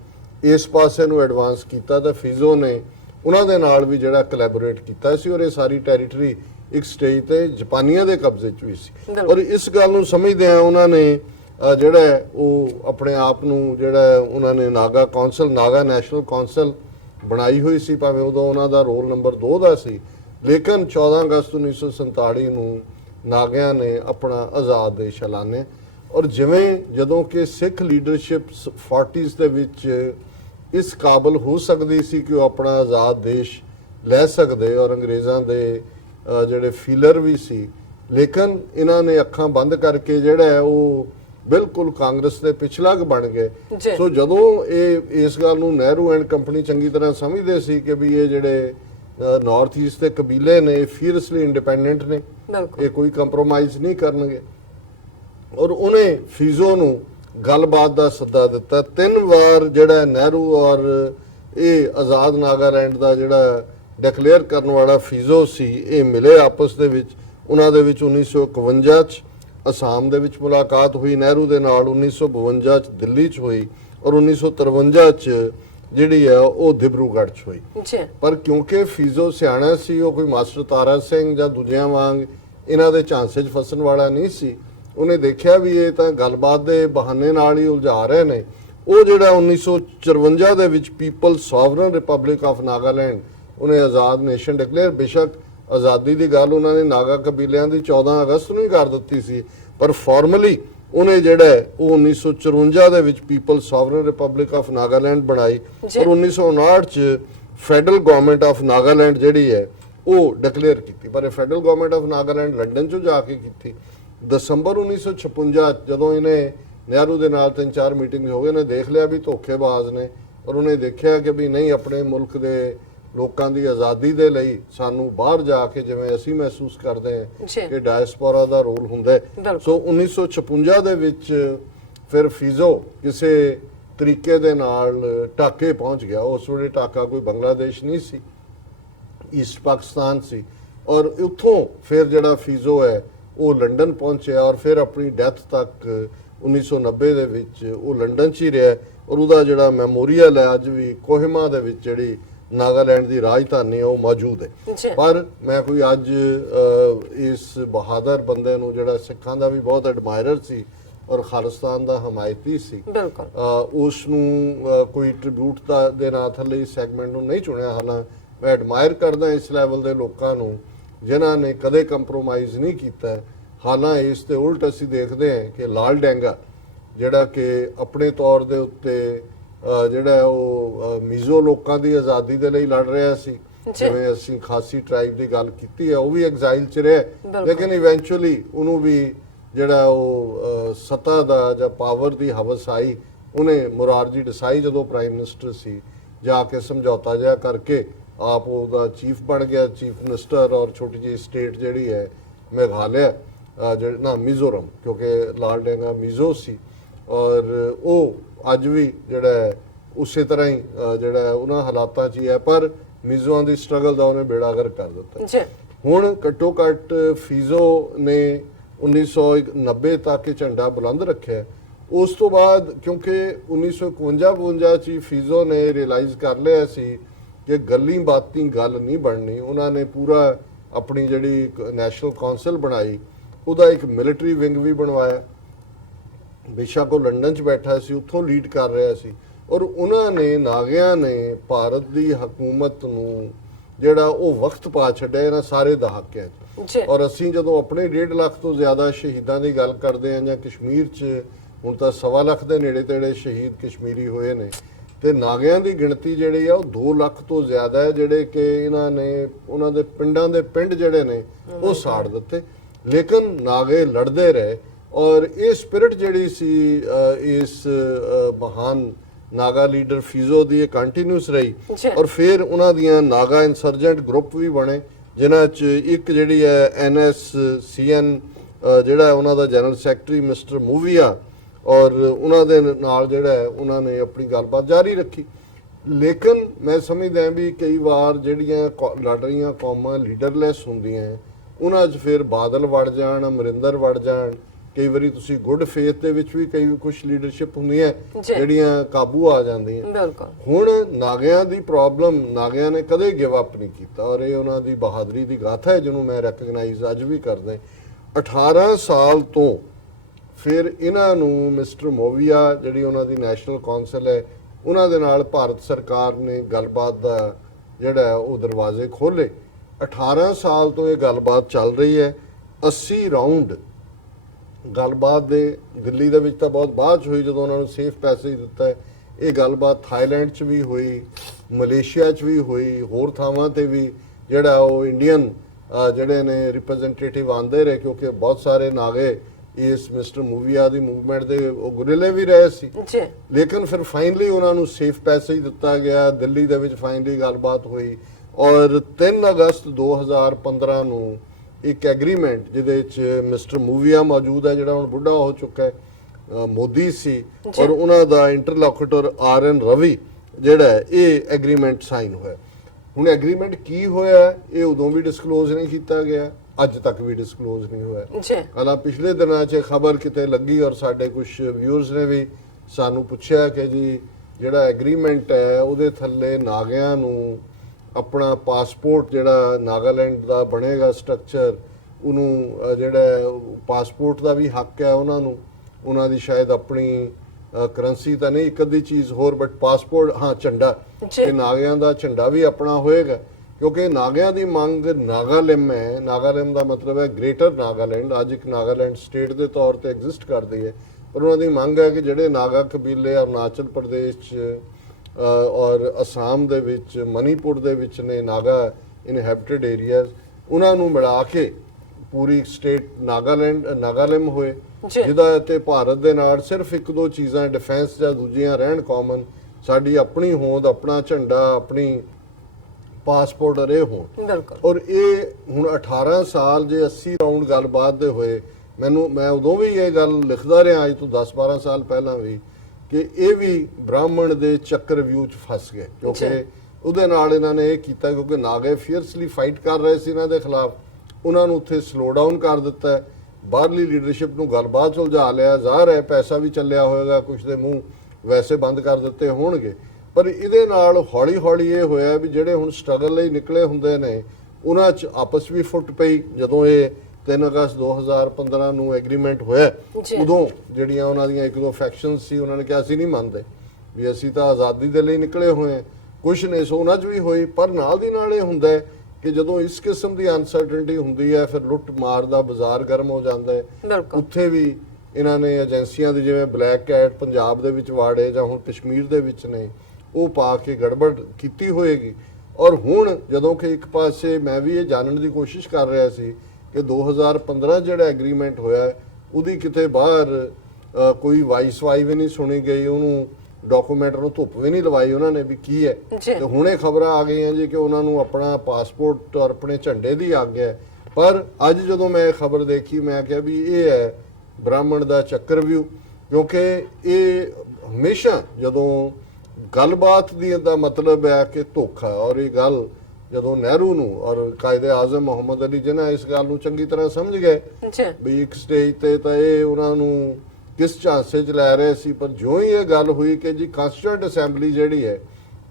ਇਸ ਪਾਸੇ ਨੂੰ ਐਡਵਾਂਸ ਕੀਤਾ ਤਾਂ ਫੀਜ਼ੋ ਨੇ ਉਹਨਾਂ ਦੇ ਨਾਲ ਵੀ ਜਿਹੜਾ ਕੋਲੈਬੋਰੇਟ ਕੀਤਾ ਸੀ ਔਰ ਇਹ ਸਾਰੀ ਟੈਰੀਟਰੀ ਇੱਕ ਸਟੇਜ ਤੇ ਜਾਪਾਨੀਆਂ ਦੇ ਕਬਜ਼ੇ 'ਚ ਵੀ ਸੀ। ਔਰ ਇਸ ਗੱਲ ਨੂੰ ਸਮਝਦੇ ਆ ਉਹਨਾਂ ਨੇ ਜਿਹੜਾ ਉਹ ਆਪਣੇ ਆਪ ਨੂੰ ਜਿਹੜਾ ਉਹਨਾਂ ਨੇ ਨਾਗਾ ਕੌਂਸਲ, ਨਾਗਾ ਨੈਸ਼ਨਲ ਕੌਂਸਲ ਬਣਾਈ ਹੋਈ ਸੀ, ਭਾਵੇਂ ਉਦੋਂ ਉਹਨਾਂ ਦਾ ਰੋਲ ਨੰਬਰ 2 ਦਾ ਸੀ। ਲੇਕਿਨ 14 ਅਗਸਤ 1947 ਨੂੰ ਨਾਗਿਆਂ ਨੇ ਆਪਣਾ ਆਜ਼ਾਦ ਦੇਸ਼ ਐਲਾਨਿਆ। ਔਰ ਜਿਵੇਂ ਜਦੋਂ ਕਿ ਸਿੱਖ ਲੀਡਰਸ਼ਿਪ 40s ਦੇ ਵਿੱਚ ਇਸ ਕਾਬਲ ਹੋ ਸਕਦੀ ਸੀ ਕਿ ਉਹ ਆਪਣਾ ਆਜ਼ਾਦ ਦੇਸ਼ ਲੈ ਸਕਦੇ ਔਰ ਅੰਗਰੇਜ਼ਾਂ ਦੇ ਜਿਹੜੇ ਫੀਲਰ ਵੀ ਸੀ, ਲੇਕਿਨ ਇਹਨਾਂ ਨੇ ਅੱਖਾਂ ਬੰਦ ਕਰਕੇ ਜਿਹੜਾ ਹੈ ਉਹ ਬਿਲਕੁਲ ਕਾਂਗਰਸ ਦੇ ਪਿਛਲਾਗ ਬਣ ਗਏ। ਸੋ ਜਦੋਂ ਇਹ ਇਸ ਗੱਲ ਨੂੰ ਨਹਿਰੂ ਐਂਡ ਕੰਪਨੀ ਚੰਗੀ ਤਰ੍ਹਾਂ ਸਮਝਦੇ ਸੀ ਕਿ ਵੀ ਇਹ ਜਿਹੜੇ ਨਾਰਥ ਈਸਟ ਦੇ ਕਬੀਲੇ ਨੇ ਫੀਅਰਸਲੀ ਇੰਡੀਪੈਂਡੈਂਟ ਨੇ, ਇਹ ਕੋਈ ਕੰਪਰੋਮਾਈਜ਼ ਨਹੀਂ ਕਰਨਗੇ। ਔਰ ਉਹਨੇ ਫੀਜ਼ੋ ਨੂੰ ਗੱਲਬਾਤ ਦਾ ਸੱਦਾ ਦਿੱਤਾ। 3 ਵਾਰ ਜਿਹੜਾ ਨਹਿਰੂ ਔਰ ਇਹ ਆਜ਼ਾਦ ਨਾਗਾਲੈਂਡ ਦਾ ਜਿਹੜਾ ਡਿਕਲੇਅਰ ਕਰਨ ਵਾਲਾ ਫੀਜ਼ੋ ਸੀ, ਇਹ ਮਿਲੇ ਆਪਸ ਦੇ ਵਿੱਚ। ਉਹਨਾਂ ਦੇ ਵਿੱਚ 1951 ਚ ਅਸਾਮ ਦੇ ਵਿੱਚ ਮੁਲਾਕਾਤ ਹੋਈ ਨਹਿਰੂ ਦੇ ਨਾਲ, 1952 ਚ ਦਿੱਲੀ ਚ ਹੋਈ ਔਰ 1953 ਚ ਜਿਹੜੀ ਹੈ ਉਹ ਦਿਬਰੂਗੜ੍ਹ ਚ ਹੋਈ। ਪਰ ਕਿਉਂਕਿ ਫੀਜ਼ੋ ਸਿਆਣਾ ਸੀ, ਉਹ ਕੋਈ ਮਾਸਟਰ ਤਾਰਾ ਸਿੰਘ ਜਾਂ ਦੂਜਿਆਂ ਵਾਂਗ ਇਹਨਾਂ ਦੇ ਝਾਂਸੇ 'ਚ ਫਸਣ ਵਾਲਾ ਨਹੀਂ ਸੀ। ਉਹਨੇ ਦੇਖਿਆ ਵੀ ਇਹ ਤਾਂ ਗੱਲਬਾਤ ਦੇ ਬਹਾਨੇ ਨਾਲ ਹੀ ਉਲਝਾ ਰਹੇ ਨੇ। ਉਹ ਜਿਹੜਾ 1954 ਦੇ ਵਿੱਚ people sovereign republic of Nagaland ਉਹਨੇ ਆਜ਼ਾਦ ਨੇਸ਼ਨ ਡਿਕਲੇਅਰ, ਬੇਸ਼ੱਕ ਆਜ਼ਾਦੀ ਦੀ ਗੱਲ ਉਹਨਾਂ ਨੇ ਨਾਗਾ ਕਬੀਲਿਆਂ ਦੀ 14 ਅਗਸਤ ਨੂੰ ਹੀ ਕਰ ਦਿੱਤੀ ਸੀ, ਪਰ ਫਾਰਮਲੀ ਉਹਨੇ ਜਿਹੜਾ ਉਹ 1954 ਦੇ ਵਿੱਚ people sovereign republic of Nagaland ਬਣਾਈ ਔਰ 1959 ਚ ਫੈਡਰਲ ਗਵਰਨਮੈਂਟ ਆਫ ਨਾਗਾਲੈਂਡ ਜਿਹੜੀ ਹੈ ਉਹ ਡਿਕਲੇਅਰ ਕੀਤੀ। ਪਰ ਇਹ federal government of Nagaland London ਚੋਂ ਜਾ ਕੇ ਕੀਤੀ। ਦਸੰਬਰ 1956 ਜਦੋਂ ਇਹਨੇ ਨਹਿਰੂ ਦੇ ਨਾਲ 3-4 ਮੀਟਿੰਗ ਹੋ ਗਏ ਨੇ, ਦੇਖ ਲਿਆ ਵੀ ਧੋਖੇਬਾਜ਼ ਨੇ ਔਰ ਉਹਨੇ ਦੇਖਿਆ ਕਿ ਵੀ ਨਹੀਂ, ਆਪਣੇ ਮੁਲਕ ਦੇ ਲੋਕਾਂ ਦੀ ਆਜ਼ਾਦੀ ਦੇ ਲਈ ਸਾਨੂੰ ਬਾਹਰ ਜਾ ਕੇ ਜਿਵੇਂ ਅਸੀਂ ਮਹਿਸੂਸ ਕਰਦੇ ਹਾਂ ਕਿ ਡਾਇਸਪੋਰਾ ਦਾ ਰੋਲ ਹੁੰਦਾ ਹੈ। ਸੋ 1956 ਦੇ ਵਿੱਚ ਫਿਰ ਫੀਜ਼ੋ ਕਿਸੇ ਤਰੀਕੇ ਦੇ ਨਾਲ ਢਾਕੇ ਪਹੁੰਚ ਗਿਆ। ਉਸ ਵੇਲੇ ਢਾਕਾ ਕੋਈ ਬੰਗਲਾਦੇਸ਼ ਨਹੀਂ ਸੀ, ਈਸਟ ਪਾਕਿਸਤਾਨ ਸੀ। ਔਰ ਉੱਥੋਂ ਫਿਰ ਜਿਹੜਾ ਫੀਜ਼ੋ ਹੈ ਉਹ ਲੰਡਨ ਪਹੁੰਚਿਆ ਔਰ ਫਿਰ ਆਪਣੀ ਡੈਥ ਤੱਕ 1990 ਦੇ ਵਿੱਚ ਉਹ ਲੰਡਨ 'ਚ ਹੀ ਰਿਹਾ ਔਰ ਉਹਦਾ ਜਿਹੜਾ ਮੈਮੋਰੀਅਲ ਹੈ ਅੱਜ ਵੀ ਕੋਹਿਮਾ ਦੇ ਵਿੱਚ ਜਿਹੜੀ ਨਾਗਾਲੈਂਡ ਦੀ ਰਾਜਧਾਨੀ ਉਹ ਮੌਜੂਦ ਹੈ। ਪਰ ਮੈਂ ਕੋਈ ਅੱਜ ਇਸ ਬਹਾਦਰ ਬੰਦੇ ਨੂੰ ਜਿਹੜਾ ਸਿੱਖਾਂ ਦਾ ਵੀ ਬਹੁਤ ਐਡਮਾਇਰਰ ਸੀ ਔਰ ਖਾਲਿਸਤਾਨ ਦਾ ਹਮਾਇਤੀ ਸੀ, ਉਸ ਨੂੰ ਕੋਈ ਟ੍ਰਿਬਿਊਟ ਦੇ ਨਾਂ ਥੱਲੇ ਇਸ ਸੈਗਮੈਂਟ ਨੂੰ ਨਹੀਂ ਚੁਣਿਆ। ਹਾਲਾਂਕਿ ਮੈਂ ਐਡਮਾਇਰ ਕਰਦਾ ਇਸ ਲੈਵਲ ਦੇ ਲੋਕਾਂ ਨੂੰ ਜਿਨ੍ਹਾਂ ਨੇ ਕਦੇ ਕੰਪਰੋਮਾਈਜ਼ ਨਹੀਂ ਕੀਤਾ। ਹਾਲਾਂਕਿ ਇਸ ਦੇ ਉਲਟ ਅਸੀਂ ਦੇਖਦੇ ਹਾਂ ਕਿ ਲਾਲ ਡੈਂਗਾ ਜਿਹੜਾ ਕਿ ਆਪਣੇ ਤੌਰ ਦੇ ਉੱਤੇ ਜਿਹੜਾ ਉਹ ਮੀਜ਼ੋ ਲੋਕਾਂ ਦੀ ਆਜ਼ਾਦੀ ਦੇ ਲਈ ਲੜ ਰਿਹਾ ਸੀ, ਜਿਵੇਂ ਅਸੀਂ ਖਾਸੀ ਟ੍ਰਾਈਬ ਦੀ ਗੱਲ ਕੀਤੀ ਹੈ, ਉਹ ਵੀ ਐਗਜ਼ਾਈਲ 'ਚ ਰਿਹਾ, ਲੇਕਿਨ ਇਵੈਂਚੁਅਲੀ ਉਹਨੂੰ ਵੀ ਜਿਹੜਾ ਉਹ ਸੱਤਾ ਦਾ ਜਾਂ ਪਾਵਰ ਦੀ ਹਵਸ ਆਈ। ਉਹਨੇ ਮੁਰਾਰਜੀ ਦੇਸਾਈ ਜਦੋਂ ਪ੍ਰਾਈਮ ਮਿਨਿਸਟਰ ਸੀ ਜਾ ਕੇ ਸਮਝੌਤਾ ਜਿਹਾ ਕਰਕੇ ਆਪ ਉਹਦਾ ਚੀਫ ਬਣ ਗਿਆ, ਚੀਫ ਮਿਨਿਸਟਰ। ਔਰ ਛੋਟੀ ਜਿਹੀ ਸਟੇਟ ਜਿਹੜੀ ਹੈ ਮੇਘਾਲਿਆ ਨਾ ਮਿਜ਼ੋਰਮ, ਕਿਉਂਕਿ ਲਾਲ ਡੈਂਗਾ ਮਿਜ਼ੋ ਸੀ ਔਰ ਉਹ ਅੱਜ ਵੀ ਜਿਹੜਾ ਉਸੇ ਤਰ੍ਹਾਂ ਹੀ ਜਿਹੜਾ ਉਹਨਾਂ ਹਾਲਾਤਾਂ 'ਚ ਹੀ ਹੈ। ਪਰ ਮਿਜ਼ੋਆਂ ਦੀ ਸਟਰਗਲ ਦਾ ਉਹਨੇ ਬੇੜਾਗਰ ਕਰ ਦਿੱਤਾ। ਹੁਣ ਘੱਟੋ ਘੱਟ ਫੀਜ਼ੋ ਨੇ 1990 ਤੱਕ ਇਹ ਝੰਡਾ ਬੁਲੰਦ ਰੱਖਿਆ। ਉਸ ਤੋਂ ਬਾਅਦ ਕਿਉਂਕਿ 1951-52 'ਚ ਫੀਜ਼ੋ ਨੇ ਰਿਅਲਾਈਜ਼ ਕਰ ਲਿਆ ਸੀ ਕਿ ਗੱਲੀ ਬਾਤੀ ਗੱਲ ਨਹੀਂ ਬਣਨੀ। ਉਹਨਾਂ ਨੇ ਪੂਰਾ ਆਪਣੀ ਜਿਹੜੀ ਨੈਸ਼ਨਲ ਕੌਂਸਲ ਬਣਾਈ, ਉਹਦਾ ਇੱਕ ਮਿਲਟਰੀ ਵਿੰਗ ਵੀ ਬਣਵਾਇਆ। ਬੇਸ਼ੱਕ ਉਹ ਲੰਡਨ 'ਚ ਬੈਠਾ ਸੀ, ਉੱਥੋਂ ਲੀਡ ਕਰ ਰਿਹਾ ਸੀ ਔਰ ਉਹਨਾਂ ਨੇ ਨਾਗਿਆਂ ਨੇ ਭਾਰਤ ਦੀ ਹਕੂਮਤ ਨੂੰ ਜਿਹੜਾ ਉਹ ਵਕਤ ਪਾ ਛੱਡਿਆ ਇਹਨਾਂ ਸਾਰੇ ਦਹਾਕਿਆਂ 'ਚ। ਜੀ ਔਰ ਅਸੀਂ ਜਦੋਂ ਆਪਣੇ 1.5 ਲੱਖ ਤੋਂ ਜ਼ਿਆਦਾ ਸ਼ਹੀਦਾਂ ਦੀ ਗੱਲ ਕਰਦੇ ਹਾਂ ਜਾਂ ਕਸ਼ਮੀਰ 'ਚ ਹੁਣ ਤਾਂ 1.25 ਲੱਖ ਦੇ ਨੇੜੇ ਤੇੜੇ ਸ਼ਹੀਦ ਕਸ਼ਮੀਰੀ ਹੋਏ ਨੇ, ਤੇ ਨਾਗਿਆਂ ਦੀ ਗਿਣਤੀ ਜਿਹੜੀ ਆ ਉਹ 2 ਲੱਖ ਤੋਂ ਜ਼ਿਆਦਾ ਹੈ, ਜਿਹੜੇ ਕਿ ਇਹਨਾਂ ਨੇ ਉਹਨਾਂ ਦੇ ਪਿੰਡਾਂ ਦੇ ਪਿੰਡ ਜਿਹੜੇ ਨੇ ਉਹ ਸਾੜ ਦਿੱਤੇ। ਲੇਕਿਨ ਨਾਗੇ ਲੜਦੇ ਰਹੇ ਔਰ ਇਹ ਸਪਿਰਿਟ ਜਿਹੜੀ ਸੀ ਇਸ ਮਹਾਨ ਨਾਗਾ ਲੀਡਰ ਫਿਜ਼ੋ ਦੀ ਇਹ ਕੰਟੀਨਿਊਸ ਰਹੀ। ਔਰ ਫਿਰ ਉਹਨਾਂ ਦੀਆਂ ਨਾਗਾ ਇਨਸਰਜੈਂਟ ਗਰੁੱਪ ਵੀ ਬਣੇ, ਜਿਨ੍ਹਾਂ 'ਚ ਇੱਕ ਜਿਹੜੀ ਹੈ NSCN ਜਿਹੜਾ ਉਹਨਾਂ ਦਾ ਜਨਰਲ ਸੈਕਟਰੀ ਮਿਸਟਰ ਮੂਵੀਆ, ਔਰ ਉਹਨਾਂ ਦੇ ਨਾਲ ਜਿਹੜਾ ਹੈ ਉਹਨਾਂ ਨੇ ਆਪਣੀ ਗੱਲਬਾਤ ਜਾਰੀ ਰੱਖੀ। ਲੇਕਿਨ ਮੈਂ ਸਮਝਦਾ ਵੀ ਕਈ ਵਾਰ ਜਿਹੜੀਆਂ ਲੜ ਰਹੀਆਂ ਕੌਮਾਂ ਲੀਡਰਲੈਸ ਹੁੰਦੀਆਂ, ਉਹਨਾਂ 'ਚ ਫਿਰ ਬਾਦਲ ਵੜ ਜਾਣ, ਅਮਰਿੰਦਰ ਵੜ ਜਾਣ, ਕਈ ਵਾਰੀ ਤੁਸੀਂ ਗੁੱਡ ਫੇਥ ਦੇ ਵਿੱਚ ਵੀ ਕਈ ਕੁਝ ਲੀਡਰਸ਼ਿਪ ਹੁੰਦੀਆਂ ਜਿਹੜੀਆਂ ਕਾਬੂ ਆ ਜਾਂਦੀਆਂ। ਬਿਲਕੁਲ ਹੁਣ ਨਾਗਿਆਂ ਦੀ ਪ੍ਰੋਬਲਮ, ਨਾਗਿਆਂ ਨੇ ਕਦੇ ਗਿਵ ਅਪ ਨਹੀਂ ਕੀਤਾ ਔਰ ਇਹ ਉਹਨਾਂ ਦੀ ਬਹਾਦਰੀ ਦੀ ਗਾਥਾ ਹੈ ਜਿਹਨੂੰ ਮੈਂ ਰੈਕਗਨਾਈਜ਼ ਅੱਜ ਵੀ ਕਰਦਾ। 18 ਸਾਲ ਤੋਂ ਫਿਰ ਇਹਨਾਂ ਨੂੰ ਮਿਸਟਰ ਮੋਵੀਆ ਜਿਹੜੀ ਉਹਨਾਂ ਦੀ ਨੈਸ਼ਨਲ ਕੌਂਸਲ ਹੈ, ਉਹਨਾਂ ਦੇ ਨਾਲ ਭਾਰਤ ਸਰਕਾਰ ਨੇ ਗੱਲਬਾਤ ਦਾ ਜਿਹੜਾ ਉਹ ਦਰਵਾਜ਼ੇ ਖੋਲੇ। 18 ਸਾਲ ਤੋਂ ਇਹ ਗੱਲਬਾਤ ਚੱਲ ਰਹੀ ਹੈ। 80 ਰਾਉਂਡ ਗੱਲਬਾਤ ਦੇ ਦਿੱਲੀ ਦੇ ਵਿੱਚ ਤਾਂ ਬਹੁਤ ਬਾਅਦ 'ਚ ਹੋਈ ਜਦੋਂ ਉਹਨਾਂ ਨੂੰ ਸੇਫ ਪੈਸੇਜ ਦਿੱਤਾ ਹੈ। ਇਹ ਗੱਲਬਾਤ ਥਾਈਲੈਂਡ 'ਚ ਵੀ ਹੋਈ, ਮਲੇਸ਼ੀਆ 'ਚ ਵੀ ਹੋਈ, ਹੋਰ ਥਾਵਾਂ ਤੇ ਵੀ ਜਿਹੜਾ ਉਹ ਇੰਡੀਅਨ ਜਿਹੜੇ ਨੇ ਰਿਪਰੈਜ਼ੈਂਟੇਟਿਵ ਆਉਂਦੇ ਰਹੇ, ਕਿਉਂਕਿ ਬਹੁਤ ਸਾਰੇ ਨਾਗੇ ਇਸ ਮਿਸਟਰ ਮੂਵੀਆ ਦੀ ਮੂਵਮੈਂਟ ਦੇ ਉਹ ਗੁਰਿਲੇ ਵੀ ਰਹੇ ਸੀ। ਲੇਕਿਨ ਫਿਰ ਫਾਈਨਲੀ ਉਹਨਾਂ ਨੂੰ ਸੇਫ ਪੈਸੇਜ ਦਿੱਤਾ ਗਿਆ। ਦਿੱਲੀ ਦੇ ਵਿੱਚ ਫਾਈਨਲੀ ਗੱਲਬਾਤ ਹੋਈ ਔਰ 3 ਅਗਸਤ 2015 ਨੂੰ ਇੱਕ ਐਗਰੀਮੈਂਟ ਜਿਹਦੇ ਵਿੱਚ ਮਿਸਟਰ ਮੂਵੀਆ ਮੌਜੂਦ ਹੈ, ਜਿਹੜਾ ਹੁਣ ਬੁੱਢਾ ਹੋ ਚੁੱਕਾ ਹੈ, ਮੋਦੀ ਸੀ ਔਰ ਉਹਨਾਂ ਦਾ ਇੰਟਰਲੋਕੂਟਰ RN ਰਵੀ, ਜਿਹੜਾ ਇਹ ਐਗਰੀਮੈਂਟ ਸਾਈਨ ਹੋਇਆ। ਹੁਣ ਐਗਰੀਮੈਂਟ ਕੀ ਹੋਇਆ ਇਹ ਉਦੋਂ ਵੀ ਡਿਸਕਲੋਜ਼ ਨਹੀਂ ਕੀਤਾ ਗਿਆ, ਅੱਜ ਤੱਕ ਵੀ ਡਿਸਕਲੋਜ਼ ਨਹੀਂ ਹੋਇਆ। ਹਾਲਾਂ ਪਿਛਲੇ ਦਿਨਾਂ 'ਚ ਖਬਰ ਕਿਤੇ ਲੱਗੀ ਔਰ ਸਾਡੇ ਕੁਝ ਵਿਊਅਰਸ ਨੇ ਵੀ ਸਾਨੂੰ ਪੁੱਛਿਆ ਕਿ ਜੀ ਜਿਹੜਾ ਐਗਰੀਮੈਂਟ ਹੈ ਉਹਦੇ ਥੱਲੇ ਨਾਗਿਆਂ ਨੂੰ ਆਪਣਾ ਪਾਸਪੋਰਟ ਜਿਹੜਾ ਨਾਗਾਲੈਂਡ ਦਾ ਬਣੇਗਾ ਸਟਰਕਚਰ, ਉਹਨੂੰ ਜਿਹੜਾ ਪਾਸਪੋਰਟ ਦਾ ਵੀ ਹੱਕ ਹੈ ਉਹਨਾਂ ਨੂੰ, ਉਹਨਾਂ ਦੀ ਸ਼ਾਇਦ ਆਪਣੀ ਕਰੰਸੀ ਤਾਂ ਨਹੀਂ, ਇੱਕ ਅੱਧੀ ਚੀਜ਼ ਹੋਰ, ਬਟ ਪਾਸਪੋਰਟ, ਹਾਂ ਝੰਡਾ, ਤੇ ਨਾਗਿਆਂ ਦਾ ਝੰਡਾ ਵੀ ਆਪਣਾ ਹੋਏਗਾ। ਕਿਉਂਕਿ ਨਾਗਿਆਂ ਦੀ ਮੰਗ ਨਾਗਾਲਿਮ ਹੈ। ਨਾਗਾਲਿਮ ਦਾ ਮਤਲਬ ਹੈ ਗ੍ਰੇਟਰ ਨਾਗਾਲੈਂਡ, ਅੱਜ ਇੱਕ ਨਾਗਾਲੈਂਡ ਸਟੇਟ ਦੇ ਤੌਰ ਤੇ ਐਗਜ਼ਿਸਟ ਕਰਦੀ ਹੈ, ਪਰ ਉਹਨਾਂ ਦੀ ਮੰਗ ਹੈ ਕਿ ਜਿਹੜੇ ਨਾਗਾ ਕਬੀਲੇ ਅਰੁਣਾਚਲ ਪ੍ਰਦੇਸ਼ 'ਚ ਔਰ ਅਸਾਮ ਦੇ ਵਿੱਚ, ਮਨੀਪੁਰ ਦੇ ਵਿੱਚ ਨੇ ਨਾਗਾ ਇਨਹੈਬਿਟਡ ਏਰੀਆਜ਼, ਉਹਨਾਂ ਨੂੰ ਮਿਲਾ ਕੇ ਪੂਰੀ ਸਟੇਟ ਨਾਗਾਲਿਮ ਹੋਏ, ਜਿਹਦਾ ਤੇ ਭਾਰਤ ਦੇ ਨਾਲ ਸਿਰਫ 1-2 ਚੀਜ਼ਾਂ ਡਿਫੈਂਸ ਜਾਂ ਦੂਜੀਆਂ ਰਹਿਣ ਕਾਮਨ, ਸਾਡੀ ਆਪਣੀ ਹੋਂਦ, ਆਪਣਾ ਝੰਡਾ, ਆਪਣੀ ਪਾਸਪੋਰਟ ਅਰੇ ਹੋਣ। ਔਰ ਇਹ ਹੁਣ 18 ਸਾਲ ਜੇ 80 ਰਾਉਂਡ ਗੱਲਬਾਤ ਦੇ ਹੋਏ, ਮੈਂ ਉਦੋਂ ਵੀ ਇਹ ਗੱਲ ਲਿਖਦਾ ਰਿਹਾ ਅੱਜ ਤੋਂ 10-12 ਸਾਲ ਪਹਿਲਾਂ ਵੀ, ਕਿ ਇਹ ਵੀ ਬ੍ਰਾਹਮਣ ਦੇ ਚੱਕਰਵਿਊਹ 'ਚ ਫਸ ਗਏ, ਕਿਉਂਕਿ ਉਹਦੇ ਨਾਲ ਇਹਨਾਂ ਨੇ ਇਹ ਕੀਤਾ, ਕਿਉਂਕਿ ਨਾਗੇ ਫੀਅਰਸਲੀ ਫਾਈਟ ਕਰ ਰਹੇ ਸੀ ਇਹਨਾਂ ਦੇ ਖਿਲਾਫ, ਉਹਨਾਂ ਨੂੰ ਉੱਥੇ ਸਲੋ ਡਾਊਨ ਕਰ ਦਿੱਤਾ ਹੈ, ਬਾਹਰਲੀ ਲੀਡਰਸ਼ਿਪ ਨੂੰ ਗੱਲਬਾਤ ਉਲਝਾ ਲਿਆ, ਜ਼ਾਹਰ ਹੈ ਪੈਸਾ ਵੀ ਚੱਲਿਆ ਹੋਏਗਾ, ਕੁਝ ਦੇ ਮੂੰਹ ਵੈਸੇ ਬੰਦ ਕਰ ਦਿੱਤੇ ਹੋਣਗੇ। ਪਰ ਇਹਦੇ ਨਾਲ ਹੌਲੀ ਹੌਲੀ ਇਹ ਹੋਇਆ ਵੀ ਜਿਹੜੇ ਹੁਣ ਸਟਰਗਲ ਲਈ ਨਿਕਲੇ ਹੁੰਦੇ ਨੇ ਉਹਨਾਂ 'ਚ ਆਪਸ ਵੀ ਫੁੱਟ ਪਈ। ਜਦੋਂ ਇਹ 3 ਅਗਸਤ 2015 ਨੂੰ ਐਗਰੀਮੈਂਟ ਹੋਇਆ, ਉਦੋਂ ਜਿਹੜੀਆਂ ਉਹਨਾਂ ਦੀਆਂ 1-2 ਫੈਕਸ਼ਨਸ ਸੀ, ਉਹਨਾਂ ਨੇ ਕਿਹਾ ਅਸੀਂ ਨਹੀਂ ਮੰਨਦੇ ਵੀ ਅਸੀਂ ਤਾਂ ਆਜ਼ਾਦੀ ਦੇ ਲਈ ਨਿਕਲੇ ਹੋਏ ਹਾਂ, ਕੁਛ ਨੇ ਸੋ ਉਹਨਾਂ 'ਚ ਵੀ ਹੋਈ। ਪਰ ਨਾਲ ਦੀ ਨਾਲ ਇਹ ਹੁੰਦਾ ਹੈ ਕਿ ਜਦੋਂ ਇਸ ਕਿਸਮ ਦੀ ਅਨਸਰਟਨਟੀ ਹੁੰਦੀ ਹੈ, ਫਿਰ ਲੁੱਟ ਮਾਰ ਦਾ ਬਾਜ਼ਾਰ ਗਰਮ ਹੋ ਜਾਂਦਾ ਹੈ। ਉੱਥੇ ਵੀ ਇਹਨਾਂ ਨੇ ਏਜੰਸੀਆਂ ਦੀ, ਜਿਵੇਂ ਬਲੈਕ ਕੈਟ ਪੰਜਾਬ ਦੇ ਵਿੱਚ ਵਾੜੇ ਜਾਂ ਹੁਣ ਕਸ਼ਮੀਰ ਦੇ ਵਿੱਚ ਨੇ, ਉਹ ਪਾ ਕੇ ਗੜਬੜ ਕੀਤੀ ਹੋਏਗੀ। ਔਰ ਹੁਣ ਜਦੋਂ ਕਿ ਇੱਕ ਪਾਸੇ ਮੈਂ ਵੀ ਇਹ ਜਾਣਨ ਦੀ ਕੋਸ਼ਿਸ਼ ਕਰ ਰਿਹਾ ਸੀ ਕਿ 2015 ਜਿਹੜਾ ਐਗਰੀਮੈਂਟ ਹੋਇਆ ਉਹਦੀ ਕਿਤੇ ਬਾਹਰ ਕੋਈ ਵਾਈ ਵੀ ਨਹੀਂ ਸੁਣੀ ਗਈ, ਉਹਨੂੰ ਡਾਕੂਮੈਂਟ ਨੂੰ ਧੁੱਪ ਵੀ ਨਹੀਂ ਲਵਾਈ ਉਹਨਾਂ ਨੇ ਵੀ ਕੀ ਹੈ। ਤੇ ਹੁਣੇ ਖਬਰਾਂ ਆ ਗਈਆਂ ਜੀ ਕਿ ਉਹਨਾਂ ਨੂੰ ਆਪਣਾ ਪਾਸਪੋਰਟ ਔਰ ਆਪਣੇ ਝੰਡੇ ਦੀ ਆਗਿਆ ਹੈ। ਪਰ ਅੱਜ ਜਦੋਂ ਮੈਂ ਇਹ ਖਬਰ ਦੇਖੀ, ਮੈਂ ਕਿਹਾ ਵੀ ਇਹ ਹੈ ਬ੍ਰਾਹਮਣ ਦਾ ਚੱਕਰਵਿਊਹ, ਕਿਉਂਕਿ ਇਹ ਹਮੇਸ਼ਾ ਜਦੋਂ ਗੱਲਬਾਤ ਦੀ ਦਾ ਮਤਲਬ ਹੈ ਕਿ ਧੋਖਾ, ਔਰ ਇਹ ਗੱਲ ਜਦੋਂ ਨਹਿਰੂ ਨੂੰ ਔਰ ਕਾਇਦੇ ਆਜ਼ਮ ਮੁਹੰਮਦ ਅਲੀ ਜਿਨ੍ਹਾਂ ਇਸ ਗੱਲ ਨੂੰ ਚੰਗੀ ਤਰ੍ਹਾਂ ਸਮਝ ਗਏ ਵੀ ਇੱਕ ਸਟੇਜ ਤੇ ਤਾਂ ਇਹ ਉਹਨਾਂ ਨੂੰ ਕਿਸ ਝਾਂਸੇ 'ਚ ਲੈ ਰਹੇ ਸੀ, ਪਰ ਜਿਉਂ ਹੀ ਇਹ ਗੱਲ ਹੋਈ ਕਿ ਜੀ ਕਾਂਸਟੀਟਿਊਐਂਟ ਅਸੈਂਬਲੀ ਜਿਹੜੀ ਹੈ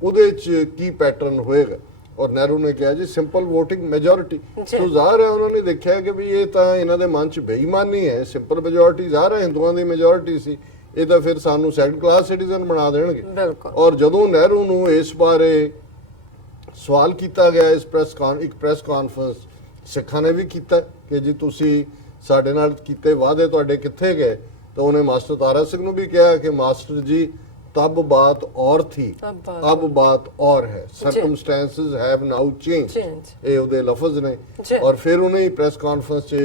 ਉਹਦੇ 'ਚ ਕੀ ਪੈਟਰਨ ਹੋਏਗਾ, ਔਰ ਨਹਿਰੂ ਨੇ ਕਿਹਾ ਜੀ ਸਿੰਪਲ ਵੋਟਿੰਗ ਮੈਜੋਰਿਟੀ, ਸੋ ਜ਼ਾਹਰ ਹੈ ਉਹਨਾਂ ਨੇ ਦੇਖਿਆ ਕਿ ਵੀ ਇਹ ਤਾਂ ਇਹਨਾਂ ਦੇ ਮਨ 'ਚ ਬੇਈਮਾਨੀ ਹੈ। ਸਿੰਪਲ ਮੈਜੋਰਿਟੀ ਜ਼ਾਹਰ ਹੈ ਹਿੰਦੂਆਂ ਦੀ ਮੈਜੋਰਿਟੀ ਸੀ, ਇਹ ਤਾਂ ਫਿਰ ਸਾਨੂੰ ਸੈਕੰਡ ਕਲਾਸ ਸਿਟੀਜ਼ਨ ਬਣਾ ਦੇਣਗੇ। ਬਿਲਕੁਲ। ਔਰ ਜਦੋਂ ਨਹਿਰੂ ਨੂੰ ਇਸ ਬਾਰੇ ਸਵਾਲ ਕੀਤਾ ਗਿਆ ਇੱਕ ਪ੍ਰੈਸ ਕਾਨਫਰੰਸ ਸਿੱਖਾਂ ਨੇ ਵੀ ਕੀਤਾ ਕਿ ਜੀ ਤੁਸੀਂ ਸਾਡੇ ਨਾਲ ਕੀਤੇ ਵਾਅਦੇ ਤੁਹਾਡੇ ਕਿੱਥੇ ਗਏ, ਤਾਂ ਉਹਨੇ ਮਾਸਟਰ ਤਾਰਾ ਸਿੰਘ ਨੂੰ ਵੀ ਕਿਹਾ ਕਿ ਮਾਸਟਰ ਜੀ तब बात और थी अब बात और है, सर्कमस्टेंसेस हैव नाउ चेंज, ये ਉਹਦੇ ਲਫ਼ਜ਼ ਨੇ। और फिर उन्हें ही प्रेस कॉन्फ्रेंस से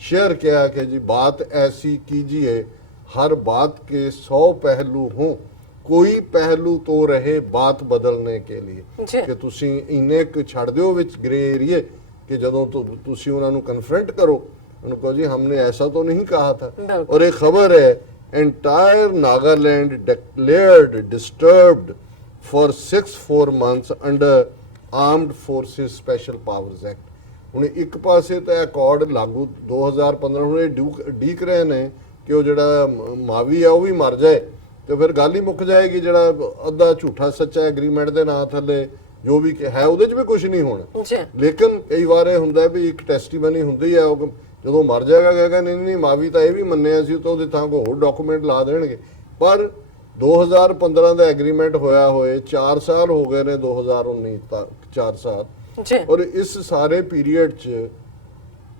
शेयर किया कि जी बात ऐसी कीजिए हर बात के 100 पहलू हों, कोई पहलू तो रहे बात बदलने के लिए कि ਤੁਸੀਂ ਇੰਨੇ ਕੁ ਛੱਡ ਦਿਓ ਵਿੱਚ ਗ੍ਰੇ ਏਰੀਏ ਕਿ ਜਦੋਂ ਤੁਸੀਂ ਉਹਨਾਂ ਨੂੰ ਕਨਫਰੰਟ ਕਰੋ, ਉਹਨੂੰ ਕਹੋ ਜੀ हमने ऐसा तो नहीं कहा था। और एक खबर है entire Nagaland declared disturbed for 4 months under Armed Forces Special Powers Act। ਹੁਣ ਇੱਕ ਪਾਸੇ ਤਾਂ ਅਕੋਰਡ ਲਾਗੂ 2015 ਹੁਣ ਇਹ ਡੀਕ ਰਹੇ ਨੇ ਕਿ ਉਹ ਜਿਹੜਾ ਮਾਵੀ ਆ ਉਹ ਵੀ ਮਰ ਜਾਏ ਤੇ ਫਿਰ ਗੱਲ ਹੀ ਮੁੱਕ ਜਾਏਗੀ। ਜਿਹੜਾ ਅੱਧਾ ਝੂਠਾ ਸੱਚਾ ਐਗਰੀਮੈਂਟ ਦੇ ਨਾਂ ਥੱਲੇ ਜੋ ਵੀ ਹੈ ਉਹਦੇ 'ਚ ਵੀ ਕੁਝ ਨਹੀਂ ਹੋਣਾ। ਲੇਕਿਨ ਕਈ ਵਾਰ ਇਹ ਹੁੰਦਾ ਵੀ ਇੱਕ ਟੈਸਟੀਮਨੀ ਹੁੰਦੀ ਹੈ, ਉਹ ਜਦੋਂ ਮਰ ਜਾਏਗਾ ਕਹੇਗਾ ਨਹੀਂ ਨਹੀਂ ਮਾਵੀ ਤਾਂ ਇਹ ਵੀ ਮੰਨਿਆ ਸੀ, ਤਾਂ ਉਹਦੇ ਥਾਂ ਕੋਈ ਹੋਰ ਡਾਕੂਮੈਂਟ ਲਾ ਦੇਣਗੇ। ਪਰ 2015 ਦਾ ਐਗਰੀਮੈਂਟ ਹੋਇਆ ਹੋਏ 4 ਸਾਲ ਹੋ ਗਏ ਨੇ, 2019 ਤੱਕ 4 ਸਾਲ। ਔਰ ਇਸ ਸਾਰੇ ਪੀਰੀਅਡ 'ਚ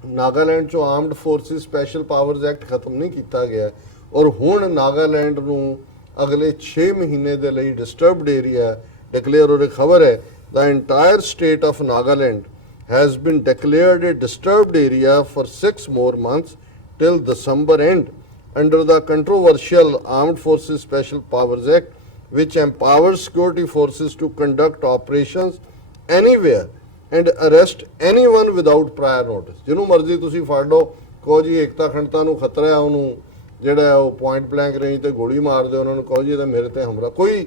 ਨਾਗਾਲੈਂਡ 'ਚੋਂ armed forces special powers act ਖਤਮ ਨਹੀਂ ਕੀਤਾ ਗਿਆ। ਔਰ ਹੁਣ ਨਾਗਾਲੈਂਡ ਨੂੰ ਅਗਲੇ 6 ਮਹੀਨੇ ਦੇ ਲਈ ਡਿਸਟਰਬਡ ਏਰੀਆ ਡਿਕਲੇਅਰ। ਔਰ ਖਬਰ ਹੈ ਦਾ entire state of Nagaland has been declared a disturbed area for 6 more months till December end under the controversial Armed Forces Special Powers Act, which empowers security forces to conduct operations anywhere and arrest anyone without prior notice। ਜਿਹਨੂੰ ਮਰਜ਼ੀ ਤੁਸੀਂ ਫੜ ਲਓ, ਕਹੋ ਜੀ ਏਕਤਾ ਅਖੰਡਤਾ ਨੂੰ ਖਤਰਾ ਹੈ, ਉਹਨੂੰ ਜਿਹੜਾ ਉਹ ਪੁਆਇੰਟ ਬਲੈਂਕ ਰੇਂਜ ਤੇ ਗੋਲੀ ਮਾਰ ਦਿਓ, ਉਹਨਾਂ ਨੂੰ ਕਹੋ ਜੀ ਇਹ ਤਾਂ ਮੇਰੇ ਤੇ ਹਮਲਾ। ਕੋਈ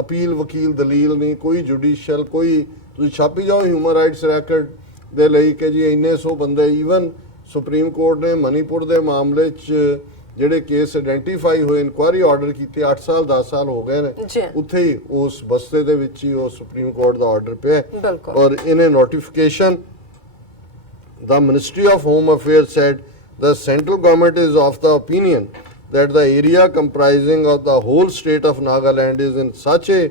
ਅਪੀਲ ਵਕੀਲ ਦਲੀਲ ਨਹੀਂ, ਕੋਈ ਜੁਡੀਸ਼ੀਅਲ, ਕੋਈ ਤੁਸੀਂ ਛਾਪੀ ਜਾਓ ਹਿਊਮਨ ਰਾਈਟਸ ਰੈਕਡ ਦੇ ਲਈ ਕਿ ਜੀ ਇੰਨੇ 100 ਬੰਦੇ। ਈਵਨ ਸੁਪਰੀਮ ਕੋਰਟ ਨੇ ਮਨੀਪੁਰ ਦੇ ਮਾਮਲੇ 'ਚ ਜਿਹੜੇ ਕੇਸ ਆਇਡੈਂਟੀਫਾਈ ਹੋਏ, ਇਨਕੁਆਇਰੀ ਆਰਡਰ ਕੀਤੇ, 8 ਸਾਲ 10 ਸਾਲ ਹੋ ਗਏ ਨੇ, ਉੱਥੇ ਹੀ ਉਸ ਬਸਤੇ ਦੇ ਵਿੱਚ ਹੀ ਉਹ ਸੁਪਰੀਮ ਕੋਰਟ ਦਾ ਆਰਡਰ ਪਿਆ। ਔਰ ਇਨ ਅ notification the Ministry of Home Affairs said the central government is of the opinion that the area comprising of the whole state of Nagaland is in such a